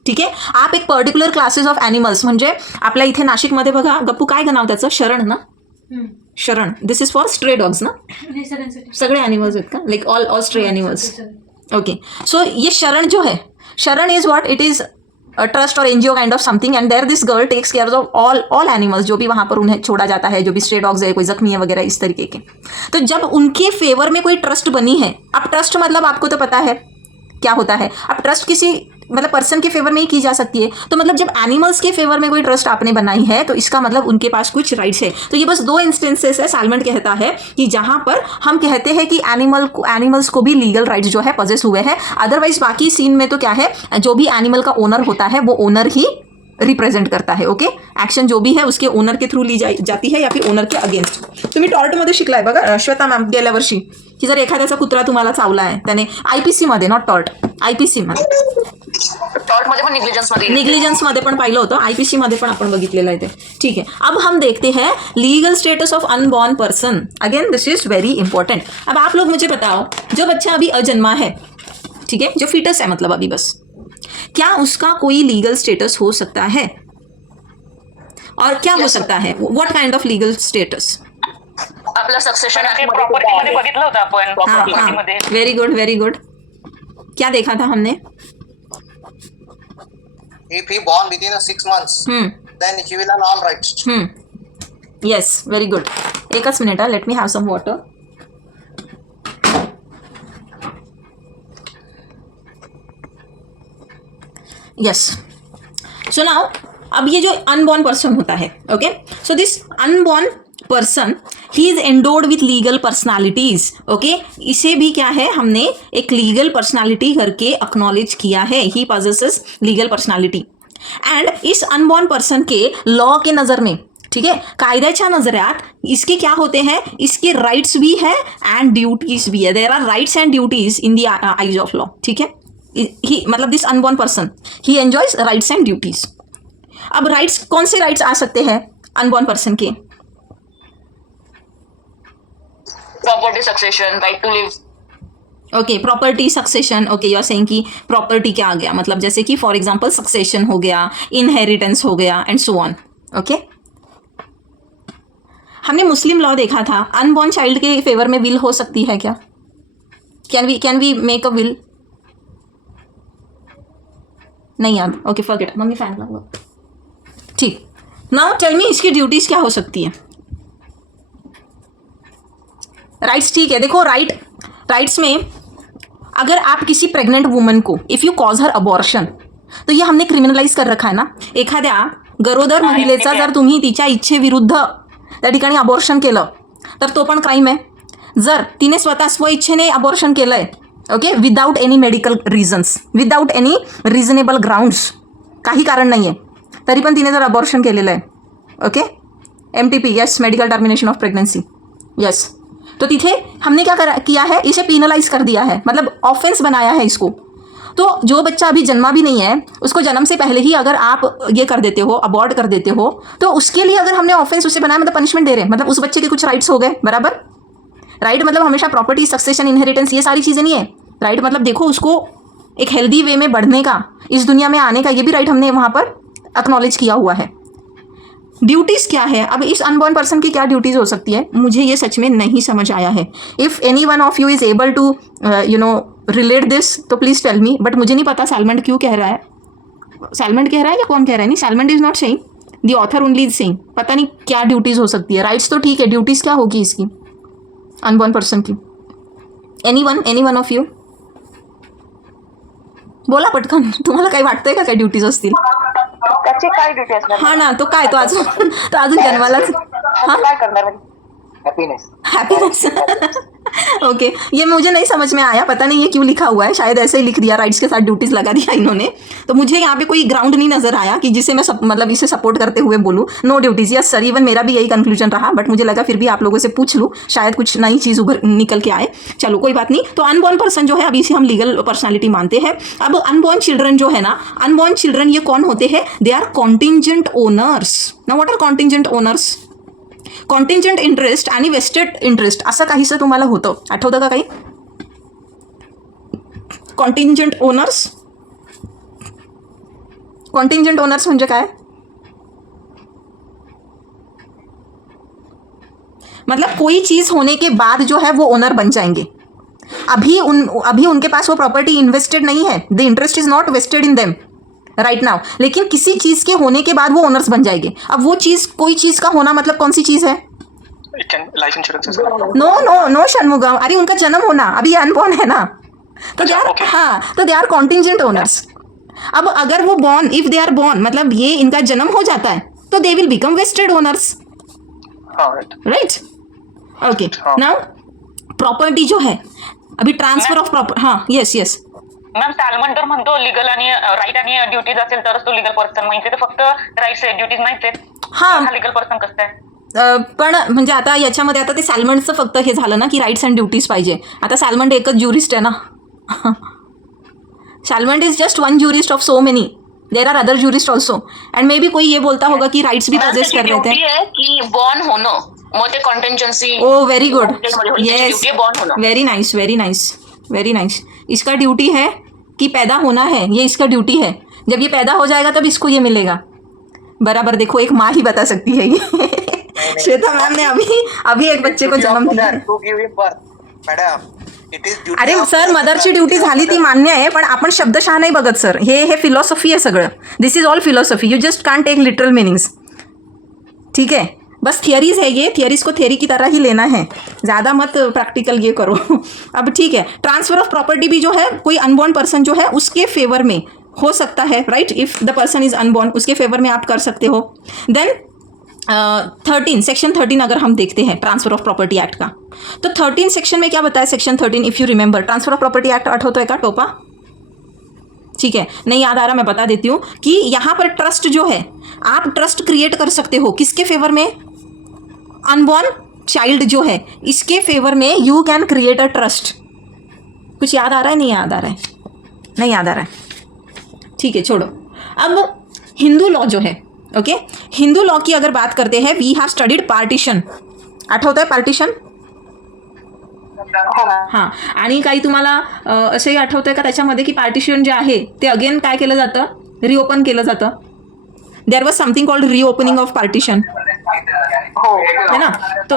ठीक आहे, आप एक पर्टिक्युलर क्लासेस ऑफ एनिमल्स, म्हणजे आपल्या इथे नाशिकमध्ये बघा, गप्पू काय नाव त्याचं, शरण ना, Sharan, this is for stray dogs ना, सगळे एनिमल्स आहेत का, like all stray animals, okay. So ये शरण जो है, Sharan is what, it is trust or NGO kind of something, and there this girl takes care of all animals, जो भी वहाँ पर उन्हें छोड़ा जाता है, जो भी स्ट्रे डॉग्स है, कोई जख्मी है वगैरह इस तरीके के। तो जब उनके फेवर में कोई ट्रस्ट बनी है, अब ट्रस्ट मतलब आपको तो पता है क्या होता है, अब ट्रस्ट किसी मतलब पर्सन के फेवर में ही की जा सकती है, तो मतलब जब एनिमल्स के फेवर में कोई ट्रस्ट आपने बनाई है तो इसका मतलब उनके पास कुछ राइट्स है। तो ये बस दो इंस्टेंसेस है, सैलमंड कहता है कि जहां पर हम कहते हैं कि एनिमल्स को भी लीगल राइट्स जो है पजेस हुए हैं, अदरवाइज बाकी सीन में तो क्या है, जो भी एनिमल का ओनर होता है वो ओनर ही रिप्रेझेंट करता है, ओके। एक्शन जो भी है उसके ओनर के थ्रू ली जाती है या फिर ओनर के अगेन्स्ट। तुम्ही टॉर्टमध्ये शिकलाय बघा श्वेता मॅम गेल्या वर्षी, की जर एखाद्याचा कुत्रा तुम्हाला चावला आहे त्याने, आयपीसी मध्ये, नॉट टॉर्ट, आयपीसी मध्ये, टॉर्ट मध्ये पण निग्लिजन्स मध्ये पण पाहिलं होतं, आयपीसी मध्ये पण आपण बघितलेलं आहे ते, ठीक है। अब हम देखते हैं legal status of unborn person. Again this is very important. अब आप लोग मुझे बताओ, जो बच्चा अभी अजन्मा है, ठीक है, जो फीटस है मतलब अभी बस, क्या उसका कोई लीगल स्टेटस हो सकता है, और क्या हो सकता है, what kind of legal status? आपला सक्सेशन प्रॉपर्टीमध्ये बघितलं होतं आपण, प्रॉपर्टीमध्ये। Very good, very good. क्या देखा था हमने? If he born within 6 months, then he will have all rights. Yes, very good. एकच minute, let me have some water. Yes. So now अब ये जो अनबॉर्न पर्सन होता है, okay, so this unborn person he is endowed with legal personalities. Okay, इसे भी क्या है, हमने एक लीगल पर्सनालिटी करके एक्नॉलेज किया है. ही पॉजेसेस लीगल पर्सनालिटी. एंड इस अनबॉर्न पर्सन के लॉ के नज़र में, ठीक है, कायद्याच्या नजरात इसके क्या होते हैं, इसके राइट्स भी है एंड ड्यूटीज भी है. There are rights and duties in the eyes of law. ठीक है, ही मतलब this unborn person he enjoys rights and duties. अब राइट्स, कौन से राइट्स आ सकते हैं अनबॉर्न पर्सन के? Property succession, right to live. Okay, property succession. Okay, you are saying कि प्रॉपर्टी क्या आ गया, मतलब जैसे कि फॉर एग्जांपल सक्सेशन हो गया, इनहेरिटेंस हो गया एंड सो ऑन. ओके, हमने मुस्लिम लॉ देखा था, अनबॉर्न चाइल्ड के फेवर में विल हो सकती है क्या? Can we make a will? नहीं याद. Okay, forget. मम्मी फैन लगा. ठीक. नाउ टेल मी, इसकी ड्यूटीज क्या हो सकती है? राइट्स, ठीक है, देखो राइट्स में अगर आप किसी प्रेग्नेंट वुमन को if you cause her abortion, तो ये हमने क्रिमिनलाइज कर रखा आहे ना. एखाद्या गरोदर महिलेचा जर तुम्ही तिच्या इच्छेविरुद्ध त्या ठिकाणी अबॉर्शन केलं तर तो पण क्राईम आहे. जर तिने स्वतः स्वइच्छेने अबॉर्शन केलंय, okay, without any medical reasons, without any reasonable grounds, काही कारण नाही आहे, तरी पण तिने जर अबॉर्शन केलेलं आहे, okay, MTP, yes, medical termination of pregnancy, yes, तो तिथे हमने क्या किया है, इसे पीनलाइज कर दिया है, मतलब ऑफेंस बनाया है इसको. तो जो बच्चा अभी जन्मा भी नहीं है, उसको जन्म से पहले ही अगर आप ये कर देते हो, अबॉर्ट कर देते हो, तो उसके लिए अगर हमने ऑफेंस उसे बनाया, मतलब पनिशमेंट दे रहे हैं, मतलब उस बच्चे के कुछ राइट्स हो गए. बराबर. राइट मतलब हमेशा प्रॉपर्टी, सक्सेशन, इनहेरिटेंस, ये सारी चीज़ें नहीं है. राइट मतलब देखो, उसको एक हेल्दी वे में बढ़ने का, इस दुनिया में आने का, ये भी राइट हमने वहाँ पर एक्नॉलेज किया हुआ है. ड्यूटीज़ क्या है? अब इस अनबॉर्न पर्सन की क्या ड्यूटीज़ हो सकती है, मुझे ये सच में नहीं समझ आया है. If any one of you is able to relate this, तो प्लीज़ टेल मी. बट मुझे नहीं पता सैलमंड क्यों कह रहा है, सैलमंड कह रहा है या कौन कह रहा है? नहीं, Salmond is not saying, the author only is saying. पता नहीं क्या ड्यूटीज़ हो सकती है. राइट्स तो ठीक है, ड्यूटीज़ क्या होगी इसकी अनबॉर्न पर्सन की? एनी वन ऑफ यू बोला पटकन. तुम्हाला काही वाटतंय का काय ड्युटीज असतील? त्याची काय ड्युटी असणार? हा ना, तो काय, तो अजून जन्मालाच. हां, काय करणार? हैप्पीनेस. ओके, ये मुझे नहीं समझ में आया, पता नहीं ये क्यों लिखा हुआ है, शायद ऐसे ही लिख दिया, राइट्स के साथ ड्यूटीज लगा दिया इन्होंने. तो मुझे यहाँ पे कोई ग्राउंड नहीं नजर आया कि जिसे मैं मतलब इसे सपोर्ट करते हुए बोलूँ no duties. Yes sir, even मेरा भी यही कंक्लूजन रहा, बट मुझे लगा फिर भी आप लोगों से पूछ लूँ, शायद कुछ नई चीज़ उभर निकल के आए. चलो कोई बात नहीं. तो अनबॉर्न पर्सन जो है, अभी इसे हम लीगल पर्सनैलिटी मानते हैं. अब अनबॉर्न चिल्ड्रन जो है ना, अनबॉर्न चिल्ड्रन ये कौन होते हैं? They are contingent owners. ना what are contingent owners? Contingent interest आणि वेस्टेड इंटरेस्ट असं काहीसं तुम्हाला होतं, आठवतं का काही? कॉन्टिंजेंट ओनर्स, कॉन्टिंजेंट ओनर्स म्हणजे काय? मतलब कोई चीज़ होने के बाद जो है वो ओनर बन जाएंगे. अभी उनके पास वो प्रॉपर्टी इन्वेस्टेड नहीं है, the interest is not vested in them right now, लेकिन किसी चीज़ के होने के बाद वो ओनर्स बन जाएंगे. अब वो चीज़, कोई चीज़ का होना मतलब कौन सी चीज़ है? Life insurance. नो षणमुगम, अरे उनका जन्म होना, अभी अनबॉर्न है ना, तो दे आर, हाँ, तो दे आर कॉन्टिंजेंट ओनर्स. अब अगर वो born, if they are born, मतलब ये इनका जन्म हो जाता है, तो they will become vested owners. Right. Okay, now property जो है, अभी ट्रान्सफर ऑफ प्रॉपर्टी. हाँ, येस मॅम, सॅलमंडर म्हणतो लीगल आणि राईट आणि ड्युटीज असेल तरच तो लीगल पर्सन, म्हणजे फक्त राईट्स आहेत, ड्युटीज नाहीच आहेत. हा लीगल पर्सन कसं आहे? पण म्हणजे आता याच्यामध्ये आता ते सॅलमंडचं फक्त हे झालं ना की राईट्स अँड ड्युटीज पाहिजे. आता सॅलमंड एकच ज्युरिस्ट आहे ना. Salmond is just one jurist of so many, there are other jurist also. And maybe कोई ये बोलता होगा कि राइट्स भी पजेस कर रहे थे कि बॉर्न होणं, मग ते contingency. Oh very good, yes, very nice very nice very nice. इसका ड्यूटी है कि पैदा होना है, ये इसका ड्यूटी है. जब ये पैदा हो जाएगा तब इसको ये मिलेगा. बराबर. देखो एक माँ ही बता सकती है ये. श्वेता मैम ने अभी एक बच्चे को जन्म दिया. अरे सर, मदरची ड्युटी झाली ती मान्य आहे, पण आपण शब्दशः नाही बघत सर. हे फिलॉसॉफी आहे सगळं. This is all philosophy. You just can't take literal meanings. ठीक आहे. बस थियरीज है ये, थियरीज को थियरी की तरह ही लेना है, ज़्यादा मत प्रैक्टिकल ये करो। अब ठीक है, ट्रांसफर ऑफ प्रॉपर्टी भी जो है कोई अनबॉर्न पर्सन जो है उसके फेवर में हो सकता है, right, if the person is unborn उसके फेवर में आप कर सकते हो। देन 13 सेक्शन 13 अगर हम देखते हैं ट्रांसफर ऑफ प्रॉपर्टी एक्ट का, तो 13 सेक्शन में क्या बताया, section 13 if you remember, transfer of property act आठवतोय का टोपा? ठीक है, नहीं याद आ रहा, मैं बता देती हूँ कि यहाँ पर ट्रस्ट जो है, आप ट्रस्ट क्रिएट कर सकते हो किसके फेवर में, अनबॉर्न चाइल्ड जो है इसके फेवर में you can create a trust. कुछ याद आ रहा है, नहीं याद आ रहा है, नहीं याद आ रहा है, ठीक है छोड़ो। अब हिंदू लॉ जो है, ओके, हिंदू लॉ की अगर बात करते हैं, वी हैव स्टडीड पार्टिशन, आठवत आहे पार्टिशन? हां, आणि काही तुम्हाला असंही आठवतंय का त्याच्यामध्ये की पार्टिशन जे आहे ते अगेन काय केलं जातं, रिओपन केलं जातं? There was something called reopening of partition, है ना? तो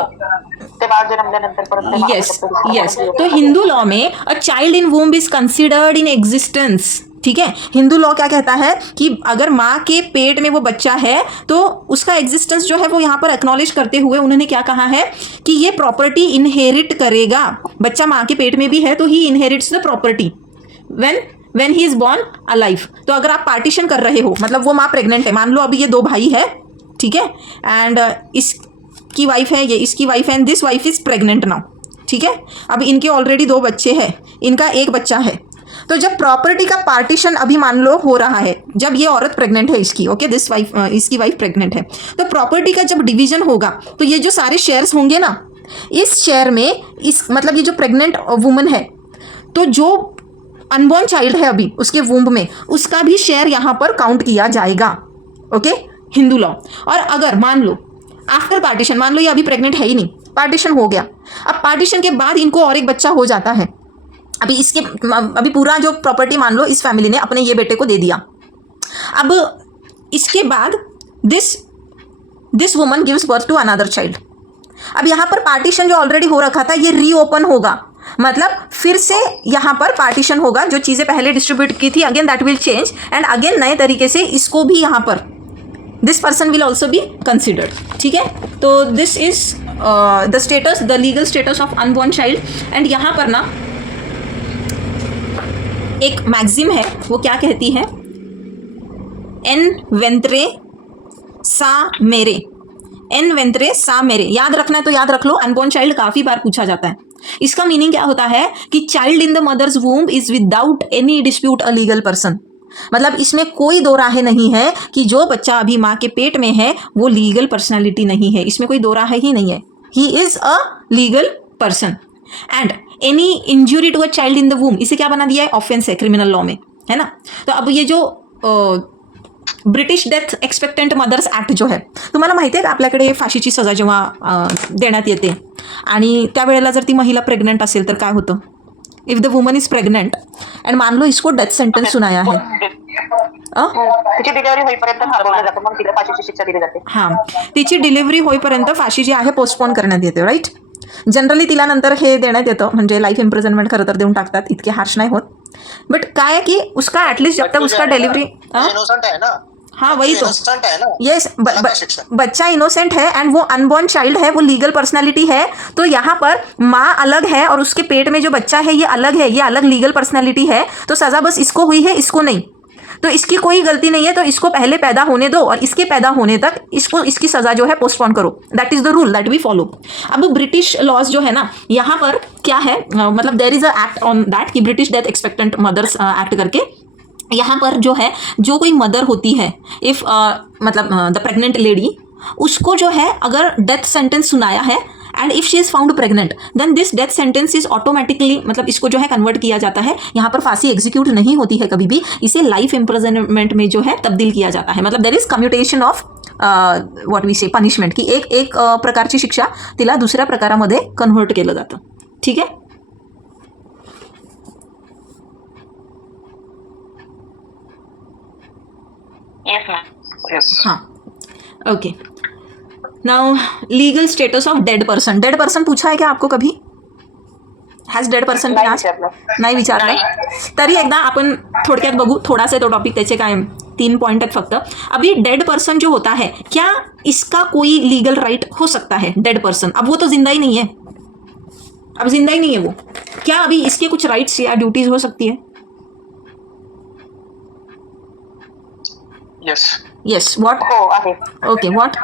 यस यस, तो हिंदू लॉ में a child in womb is considered in existence, ठीक है। हिंदू लॉ क्या कहता है कि अगर माँ के पेट में वो बच्चा है तो उसका एग्जिस्टेंस जो है वो यहाँ पर एक्नॉलेज करते हुए उन्होंने क्या कहा है कि ये प्रॉपर्टी इनहेरिट करेगा, बच्चा माँ के पेट में भी है तो he inherits the property when he is born alive. तो अगर आप पार्टीशन कर रहे हो, मतलब वो माँ प्रेग्नेंट है, मान लो अभी ये 2 भाई है, ठीक है, एंड इसकी वाइफ है, ये इसकी वाइफ है, and this wife is pregnant now, ठीक है। अब इनके ऑलरेडी 2 बच्चे हैं, इनका एक बच्चा है, तो जब प्रॉपर्टी का पार्टीशन अभी मान लो हो रहा है, जब ये औरत प्रेग्नेंट है इसकी, ओके, दिस वाइफ, इसकी वाइफ प्रेग्नेंट है, तो प्रॉपर्टी का जब डिवीजन होगा तो ये जो सारे शेयर्स होंगे ना, इस शेयर में इस मतलब ये जो प्रेग्नेंट वुमन है, तो जो अनबॉर्न चाइल्ड है अभी उसके वूम्ब में, उसका भी शेयर यहाँ पर काउंट किया जाएगा, ओके, हिंदू लॉ। और अगर मान लो आफ्टर पार्टीशन, मान लो ये अभी प्रेग्नेंट है ही नहीं, पार्टीशन हो गया, अब पार्टीशन के बाद इनको और एक बच्चा हो जाता है, अभी पूरा जो प्रॉपर्टी मान लो इस फैमिली ने अपने ये बेटे को दे दिया। अब इसके बाद this woman gives birth to another child. अब यहाँ पर पार्टीशन जो ऑलरेडी हो रखा था ये रीओपन होगा, मतलब फिर से यहाँ पर पार्टीशन होगा, जो चीज़ें पहले डिस्ट्रीब्यूट की थी again that will change, and again नए तरीके से इसको भी यहाँ पर this person will also be considered, ठीक है। तो this is the status, the legal status of unborn child. And यहाँ पर ना एक मैक्सिम है, वो क्या कहती है, एन वेंत्रे सा मेरे, एन वेंत्रे सा मेरे, याद रखना है तो याद रख लो, अनबॉर्न चाइल्ड काफ़ी बार पूछा जाता है। इसका मीनिंग क्या होता है कि child in the mother's womb is without any dispute a legal person, मतलब इसमें कोई दो राहे नहीं है कि जो बच्चा अभी माँ के पेट में है वो लीगल पर्सनालिटी नहीं है, इसमें कोई दो राहे ही नहीं है, he is a legal person. And any injury to a child in the womb, इसे क्या बना दिया है, ऑफेंस है क्रिमिनल लॉ में, है ना। तो अब ये जो ब्रिटिश डेथ एक्सपेक्टंट मदर्स ॲक्ट जो आहे, तुम्हाला माहिती आहे का आपल्याकडे फाशीची सजा जेव्हा देण्यात येते आणि त्यावेळेला जर ती महिला प्रेग्नेंट असेल तर काय होतं, if the woman is pregnant and मान लो इसको डेथ सेंटेंस सुनाया है, तिची डिलिव्हरी होईपर्यंत थांबवलं जातं, मग तिला फाशीची शिक्षा दिली जाते। हां, तिची डिलिव्हरी होईपर्यंत फाशी जी आहे पोस्टपोन करण्यात येते, राईट। जनरली तिला नंतर हे देण्यात येतं, म्हणजे लाईफ इम्प्रिझनमेंट खरं तर देऊन टाकतात, इतके हार्श नाही होत, बट काय है कि उसका एटलीस्ट जब तक उसका डिलीवरी, हाँ वही तो, यस, बच्चा इनोसेंट है एंड वो अनबॉर्न चाइल्ड है, वो लीगल पर्सनालिटी है, तो यहाँ पर माँ अलग है और उसके पेट में जो बच्चा है ये अलग है, ये अलग लीगल पर्सनालिटी है, तो सज़ा बस इसको हुई है, इसको नहीं, तो इसकी कोई गलती नहीं है, तो इसको पहले पैदा होने दो और इसके पैदा होने तक इसको इसकी सज़ा जो है पोस्टपोन करो, that is the rule that we follow. अब ब्रिटिश लॉज जो है ना, यहाँ पर क्या है, मतलब there is a act on that कि British death expectant mothers act करके, यहाँ पर जो है जो कोई मदर होती है, इफ़ मतलब द प्रेग्नेंट लेडी, उसको जो है अगर डेथ सेंटेंस सुनाया है and if she is found pregnant then this death sentence is automatically, मतलब इसको जो है कन्वर्ट किया जाता है, यहाँ पर फांसी एग्जीक्यूट नहीं होती है कभी भी, इसे लाइफ इम्प्रिजनमेंट में जो है तब्दील किया जाता है, मतलब there is commutation of what we say punishment, की एक प्रकारची शिक्षा तिला दुसऱ्या प्रकारामध्ये कन्व्हर्ट केलं जातं, ठीक आहे। येस मॅम, हाँ, okay. Now legal status of dead person, dead person पूछा है क्या आपको कभी, हॅज डेड पर्सन बी आज नाही विचारलं, तरी एकदा आपण थोडक्यात बघू, थोडासा तो टॉपिक, त्याचे काय 3 पॉइंट आहेत फक्त. अभी डेड पर्सन जो होता है, क्या इसका कोई लीगल राइट हो सकता है? डेड पर्सन, अब वो तो जिंदा ही नहीं है, अब जिंदा ही नहीं है वो, क्या अभी इसके कुछ राइट्स या ड्यूटीज हो सकती है? Yes what? हो आहे. Okay what?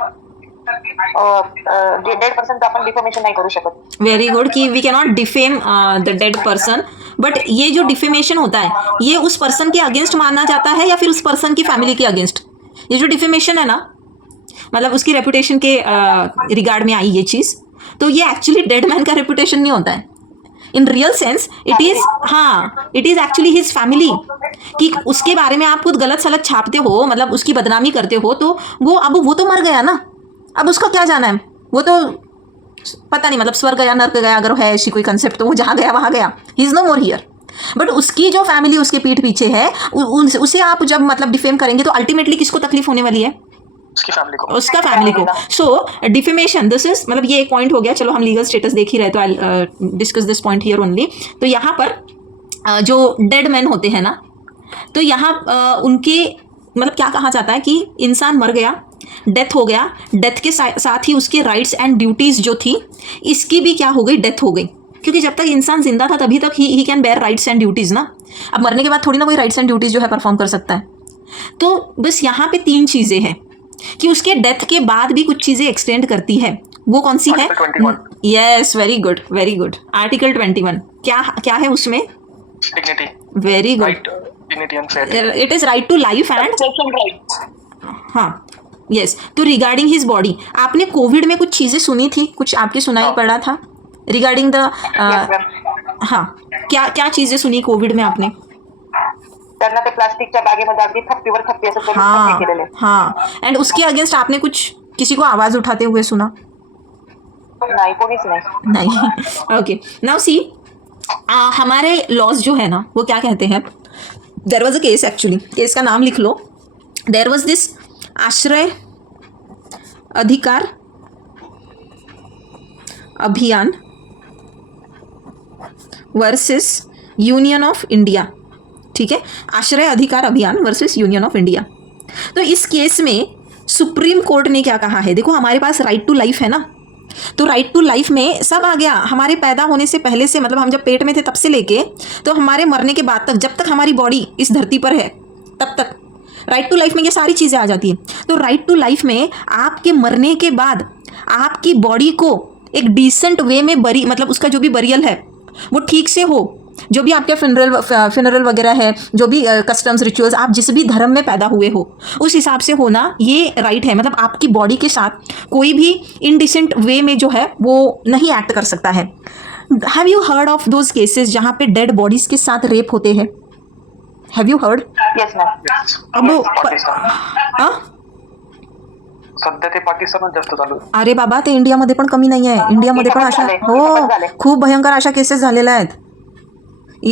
डेड पर्सन आपण डिफॉर्मेशन नाही करू शकत. वेरी गुड, कि we cannot defame the dead person. But ये जो डिफेमेशन होता है, ये उस पर्सन के अगेंस्ट माना जाता है या फिर उस पर्सन की फैमिली के अगेंस्ट? ये जो डिफेमेशन है ना, मतलब उसकी रेपुटेशन के रिगार्ड में आई ये चीज़, तो ये एक्चुअली डेड मैन का रेपुटेशन नहीं होता है. In real sense it is, हाँ it is actually his family, कि उसके बारे में आप खुद गलत सलत छापते हो, मतलब उसकी बदनामी करते हो, तो वो तो मर गया ना, अब उसका क्या जाना है, वो तो पता नहीं, मतलब स्वर्ग गया नर्क गया, अगर है ऐसी कोई कंसेप्ट तो वो जहाँ गया वहाँ गया, he is no more here. But उसकी जो फैमिली उसके पीठ पीछे है, उसे आप जब मतलब डिफेम करेंगे तो अल्टीमेटली किसको तकलीफ होने वाली है? उसकी फैमिली को, उसका फैमिली को. सो डिफेमेशन, दिस इज, मतलब ये एक पॉइंट हो गया. चलो हम लीगल स्टेटस देख ही रहे, तो I discuss this point here only. तो यहाँ पर जो डेड मैन होते हैं ना, तो यहाँ उनके मतलब क्या कहा जाता है कि इंसान मर गया, डेथ हो गया, डेथ के साथ ही उसके राइट्स एंड ड्यूटीज़ जो थी, इसकी भी क्या हो गई, डेथ हो गई. क्योंकि जब तक इंसान जिंदा था तभी तक he can bear rights and duties ना. अब मरने के बाद थोड़ी ना कोई राइट्स एंड ड्यूटीज़ जो है परफॉर्म कर सकता है. तो बस यहाँ पे 3 चीज़ें हैं कि उसके डेथ के बाद भी कुछ चीज़ें एक्सटेंड करती है. वो कौन सी है? Yes, very good very good. Article 21 क्या है उसमें? Dignity. Very good. Dignity and fairness. It is right to life and, हाँ यस. तो रिगार्डिंग हिज बॉडी, आपने कोविड में कुछ चीज़ें सुनी थी, कुछ आपके सुनाई पड़ा था रिगार्डिंग द, हाँ क्या चीज़ें सुनी कोविड में आपने? त्यांना ते प्लास्टिकच्या बॅगेमध्ये अगदी थप्पीवर थप्पी असं करून हाँ केलेले. हाँ. एंड उसके अगेंस्ट आपने कुछ किसी को आवाज़ उठाते हुए सुना? नाही, कोणीच नाही. नहीं. ओके, नाउ सी, हमारे लॉज जो है ना, वो क्या कहते हैं, there was a case, actually case का नाम लिख लो. देयर वॉज दिस आश्रय अधिकार अभियान वर्सेस यूनियन ऑफ इंडिया. ठीक है, आश्रय अधिकार अभियान वर्सेस यूनियन ऑफ इंडिया. तो इस केस में सुप्रीम कोर्ट ने क्या कहा है, देखो हमारे पास राइट टू लाइफ है ना, तो राइट टू लाइफ में सब आ गया. हमारे पैदा होने से पहले से, मतलब हम जब पेट में थे तब से लेके तो हमारे मरने के बाद तक, जब तक हमारी बॉडी इस धरती पर है तब तक राइट टू लाइफ में ये सारी चीज़ें आ जाती हैं. तो राइट टू लाइफ में आपके मरने के बाद आपकी बॉडी को एक डिसेंट वे में मतलब उसका जो भी बरियल है वो ठीक से हो, जो भी आपके फिनरल वगैरह है, जो भी कस्टम्स रिचुअल्स, आप जिस भी धर्म में पैदा हुए हो उस हिसाब से होना, ये राइट है. मतलब आपकी बॉडी के साथ कोई भी इनडिसेंट वे में जो है वो नहीं एक्ट कर सकता है. Have you heard of those cases जहाँ पे डेड बॉडीज के साथ रेप होते हैं? Have you heard? Yes ma'am. अब सध्या ते पाकिस्तानात जास्त चालू आहे. अरे बाबा, ते इंडियामध्ये पण कमी नाही आहे. इंडियामध्ये पण अशा, हो खूप भयंकर अशा केसेस झालेल्या आहेत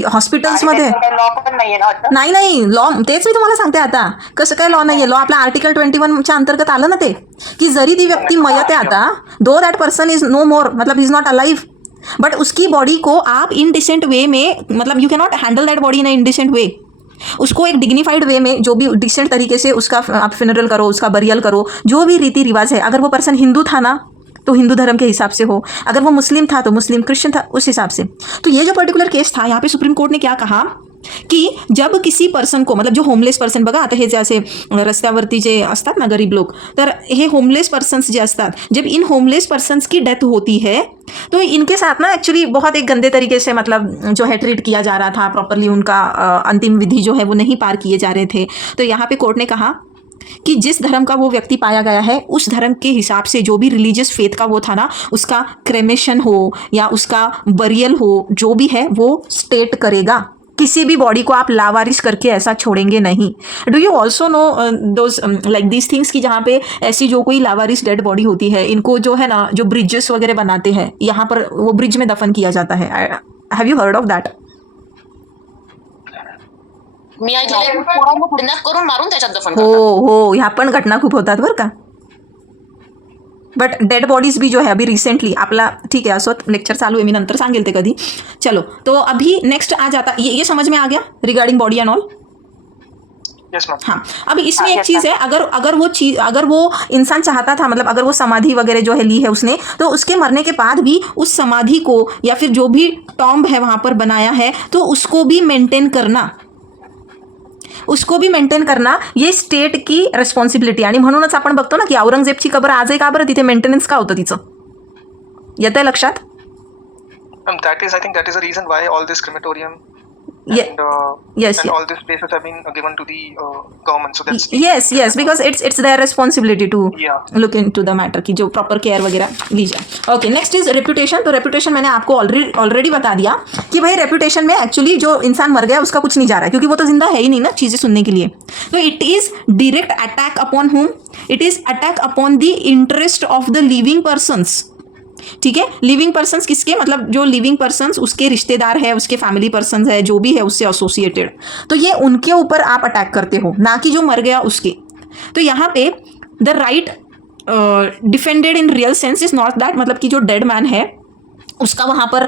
हॉस्पिटल्समध्ये. लॉ पण नाहीये ना वाटतं. नाही लॉ, तेच मी तुम्हाला सांगते. आता कसं काय लॉ नाही आहे? लॉ आपल्या आर्टिकल 21च्या अंतर्गत आलं ना ते, की जरी ती व्यक्ती मयत है आता, though that person is no more, मतलब इज नॉट अलाइव, बट उसकी बॉडी को आप इनडिसेंट वे में, मतलब you can not handle that body in indecent way. उसको एक डिग्निफाइड वे में, जो भी डिसेंट तरीके से उसका आप फिनरल करो, उसका बरियल करो, जो भी रीति रिवाज है. अगर वो पर्सन हिंदू था ना तो हिंदू धर्म के हिसाब से हो, अगर वो मुस्लिम था तो मुस्लिम, क्रिश्चियन था उस हिसाब से. तो ये जो पर्टिकुलर केस था, यहाँ पे सुप्रीम कोर्ट ने क्या कहा की जब किसी पर्सन को, मतलब जो होमलेस पर्सन, बघा आता हे जे असे रस्त्यावरती जे असतात ना गरीब लोक, तर हे होमलेस पर्सन्स जे असतात, जब इन होमलेस पर्सन्स की डेथ होती है तो इनके साथ ना एक्चुअली बहुत एक गंदे तरीके से, मतलब जो है ट्रीट किया जा रहा था. प्रॉपरली उनका अंतिम विधि जो है वो नहीं पार किए जा रहे थे. तो यहाँ पे कोर्ट ने कहा कि जिस धर्म का वो व्यक्ति पाया गया है उस धर्म के हिसाब से, जो भी रिलीजियस फेथ का वो था ना, उसका क्रेमेशन हो या उसका बरियल हो, जो भी है वो स्टेट करेगा. किसी भी बॉडी को आप लावारिस करके ऐसा छोड़ेंगे नहीं. Do you also know those like these things की जहाँ पे ऐसी जो कोई लावारिस डेड बॉडी होती है, इनको जो है ना, जो ब्रिजेस वगैरह बनाते हैं, यहाँ पर वो ब्रिज में दफन किया जाता है. Have you heard of that? मी ऐकलेलं किडनॅप करून मारून त्याच्यात दफन हो करतात. हो, ह्या पण घटना खूप होतात बरं का. बट डेड बॉडीज भी जो है अभी रिसेंटली आपला, ठीक है असो लेक्चर चालू है, मी नंतर सांगेल ते कधी. चलो, तो अभी नेक्स्ट आ जाता, ये समझ में आ गया regarding body and all? Yes ma'am. हाँ, अब इसमें एक चीज है, अगर वो इंसान चाहता था, मतलब अगर वो समाधि वगैरह जो है ली है उसने, तो उसके मरने के बाद भी उस समाधि को या फिर जो भी टॉम्ब है वहां पर बनाया है, तो उसको भी मेंटेन करना ये स्टेट की रिस्पॉन्सिबिलिटी. आणि म्हणूनच आपण बघतो ना की औरंगजेबची कबर आजही का बरं तिथे मेंटेनन्स का होतं तिचं, येतंय लक्षात? That is, I think that is the reason why all this crematorium and yes, and all these places have been given to the government. So that's yes, because it's their responsibility to Yeah. look into the matter कि जो प्रॉपर केयर वगैरह ली जाए. Okay, next is reputation. तो रेपुटेशन मैंने आपको ऑलरेडी बता दिया कि भाई रेपुटेशन में एक्चुअली जो इंसान मर गया उसका कुछ नहीं जा रहा है, क्योंकि वो तो जिंदा है ही नहीं ना चीज़ें सुनने के लिए. तो it is direct attack upon whom, it is attack upon the interest of the living persons. ठीक है, लिविंग पर्सन्स किसके, मतलब जो लिविंग पर्सन्स उसके रिश्तेदार है, उसके फैमिली पर्सन्स है, जो भी है उससे एसोसिएटेड, तो ये उनके ऊपर आप अटैक करते हो, ना कि जो मर गया उसके. तो यहाँ पे the right defended in real sense is not that, मतलब कि जो डेड मैन है उसका वहाँ पर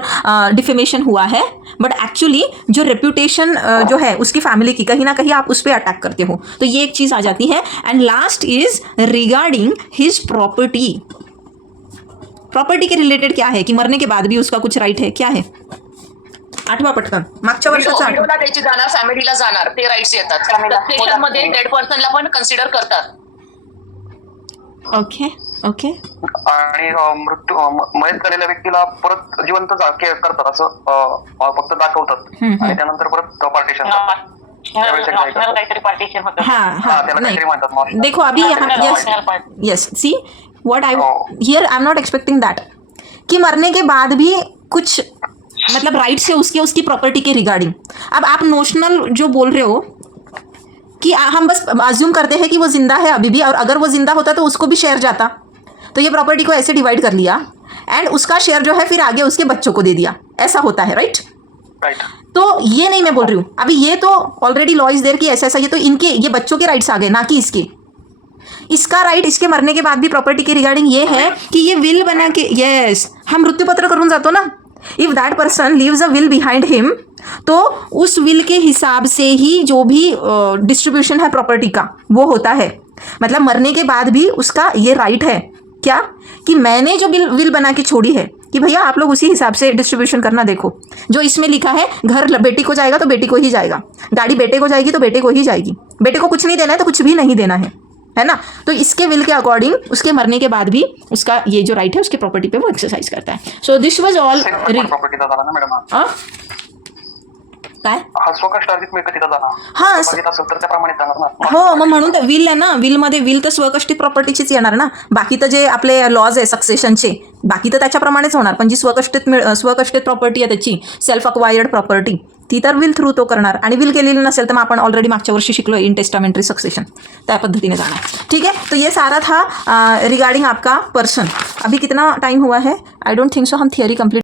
डिफेमेशन हुआ है, बट एक्चुअली जो रेप्यूटेशन जो है उसकी फैमिली की, कहीं ना कहीं आप उस पर अटैक करते हो. तो ये एक चीज़ आ जाती है. And last is regarding his property. Property के रिलेटेड क्या है कि मरने के बाद भी उसका कुछ राइट है, क्या है? 8वां पटकन मागच्या वर्षाचा विडोला त्याची जाणार, फॅमिलीला जाणार, ते राईट्स येतात. प्रत्येक मध्ये डेड पर्सनला पण कन्सिडर करतात. ओके. आणि मयत झालेल्या व्यक्तीला परत जिवंत करतात असं फक्त दाखवतात आणि त्यानंतर परत पार्टिशन नॉमिनल काहीतरी पार्टिशन होतं. हाँ त्याला काहीतरी म्हणतात मग. देखो अभी यहाँ yes see what I here I am not expecting that कि मरने के बाद भी कुछ मतलब राइट्स है उसकी प्रॉपर्टी के रिगार्डिंग. अब आप नोशनल जो बोल रहे हो कि हम बस अज्यूम करते हैं कि वो जिंदा है अभी भी, और अगर वो जिंदा होता तो उसको भी शेयर जाता, तो ये प्रॉपर्टी को ऐसे डिवाइड कर लिया एंड उसका शेयर जो है फिर आगे उसके बच्चों को दे दिया, ऐसा होता है. राइट. तो ये नहीं मैं बोल रही हूँ अभी, ये तो ऑलरेडी लॉ इज देयर कि ऐसा, ये तो इनके, ये बच्चों के राइट्स आ गए, ना कि इसके. इसका राइट इसके मरने के बाद भी प्रॉपर्टी के रिगार्डिंग ये है कि ये विल बना के, यस, हम मृत्यूपत्र करून जातो ना, if that person leaves a will behind him, तो उस विल के हिसाब से ही जो भी डिस्ट्रीब्यूशन है प्रॉपर्टी का वो होता है. मतलब मरने के बाद भी उसका ये राइट है क्या कि मैंने जो विल बना के छोड़ी है कि भैया आप लोग उसी हिसाब से डिस्ट्रीब्यूशन करना. देखो जो इसमें लिखा है, घर बेटी को जाएगा तो बेटी को ही जाएगा, गाड़ी बेटे को जाएगी तो बेटे को ही जाएगी, बेटे को कुछ नहीं देना है तो कुछ भी नहीं देना है ना. तो इसके विल के अकॉर्डिंग उसके मरने के बाद भी उसका ये जो राइट है उसके प्रॉपर्टी पे वो एक्सरसाइज करता है. So this was all. काय स्वकष्ट अर्जित मिळकतीचा जाणार. हां असेल तर त्याप्रमाणे जाणार ना. हो, मग म्हणून तर विल आहे ना, विलमध्ये विल तर स्वकष्टित प्रॉपर्टीचीच येणार ना. बाकी तर जे आपले लॉज आहे सक्सेशनचे, बाकी तर त्याच्याप्रमाणेच होणार, पण जी स्वकष्टित प्रॉपर्टी आहे त्याची सेल्फ अक्वायर्ड प्रॉपर्टी, ती तर विल थ्रू तो करणार. आणि विल केलेली नसेल तर मग आपण ऑलरेडी मागच्या वर्षी शिकलो इन टेस्टामेंटरी सक्सेशन, त्या पद्धतीने जाणार. ठीक है, तो ये सारा था रिगार्डिंग आपका पर्सन. अभी कितना टाइम हुआ है? आई डोंट थिंक सो हम थियरी कंप्लीट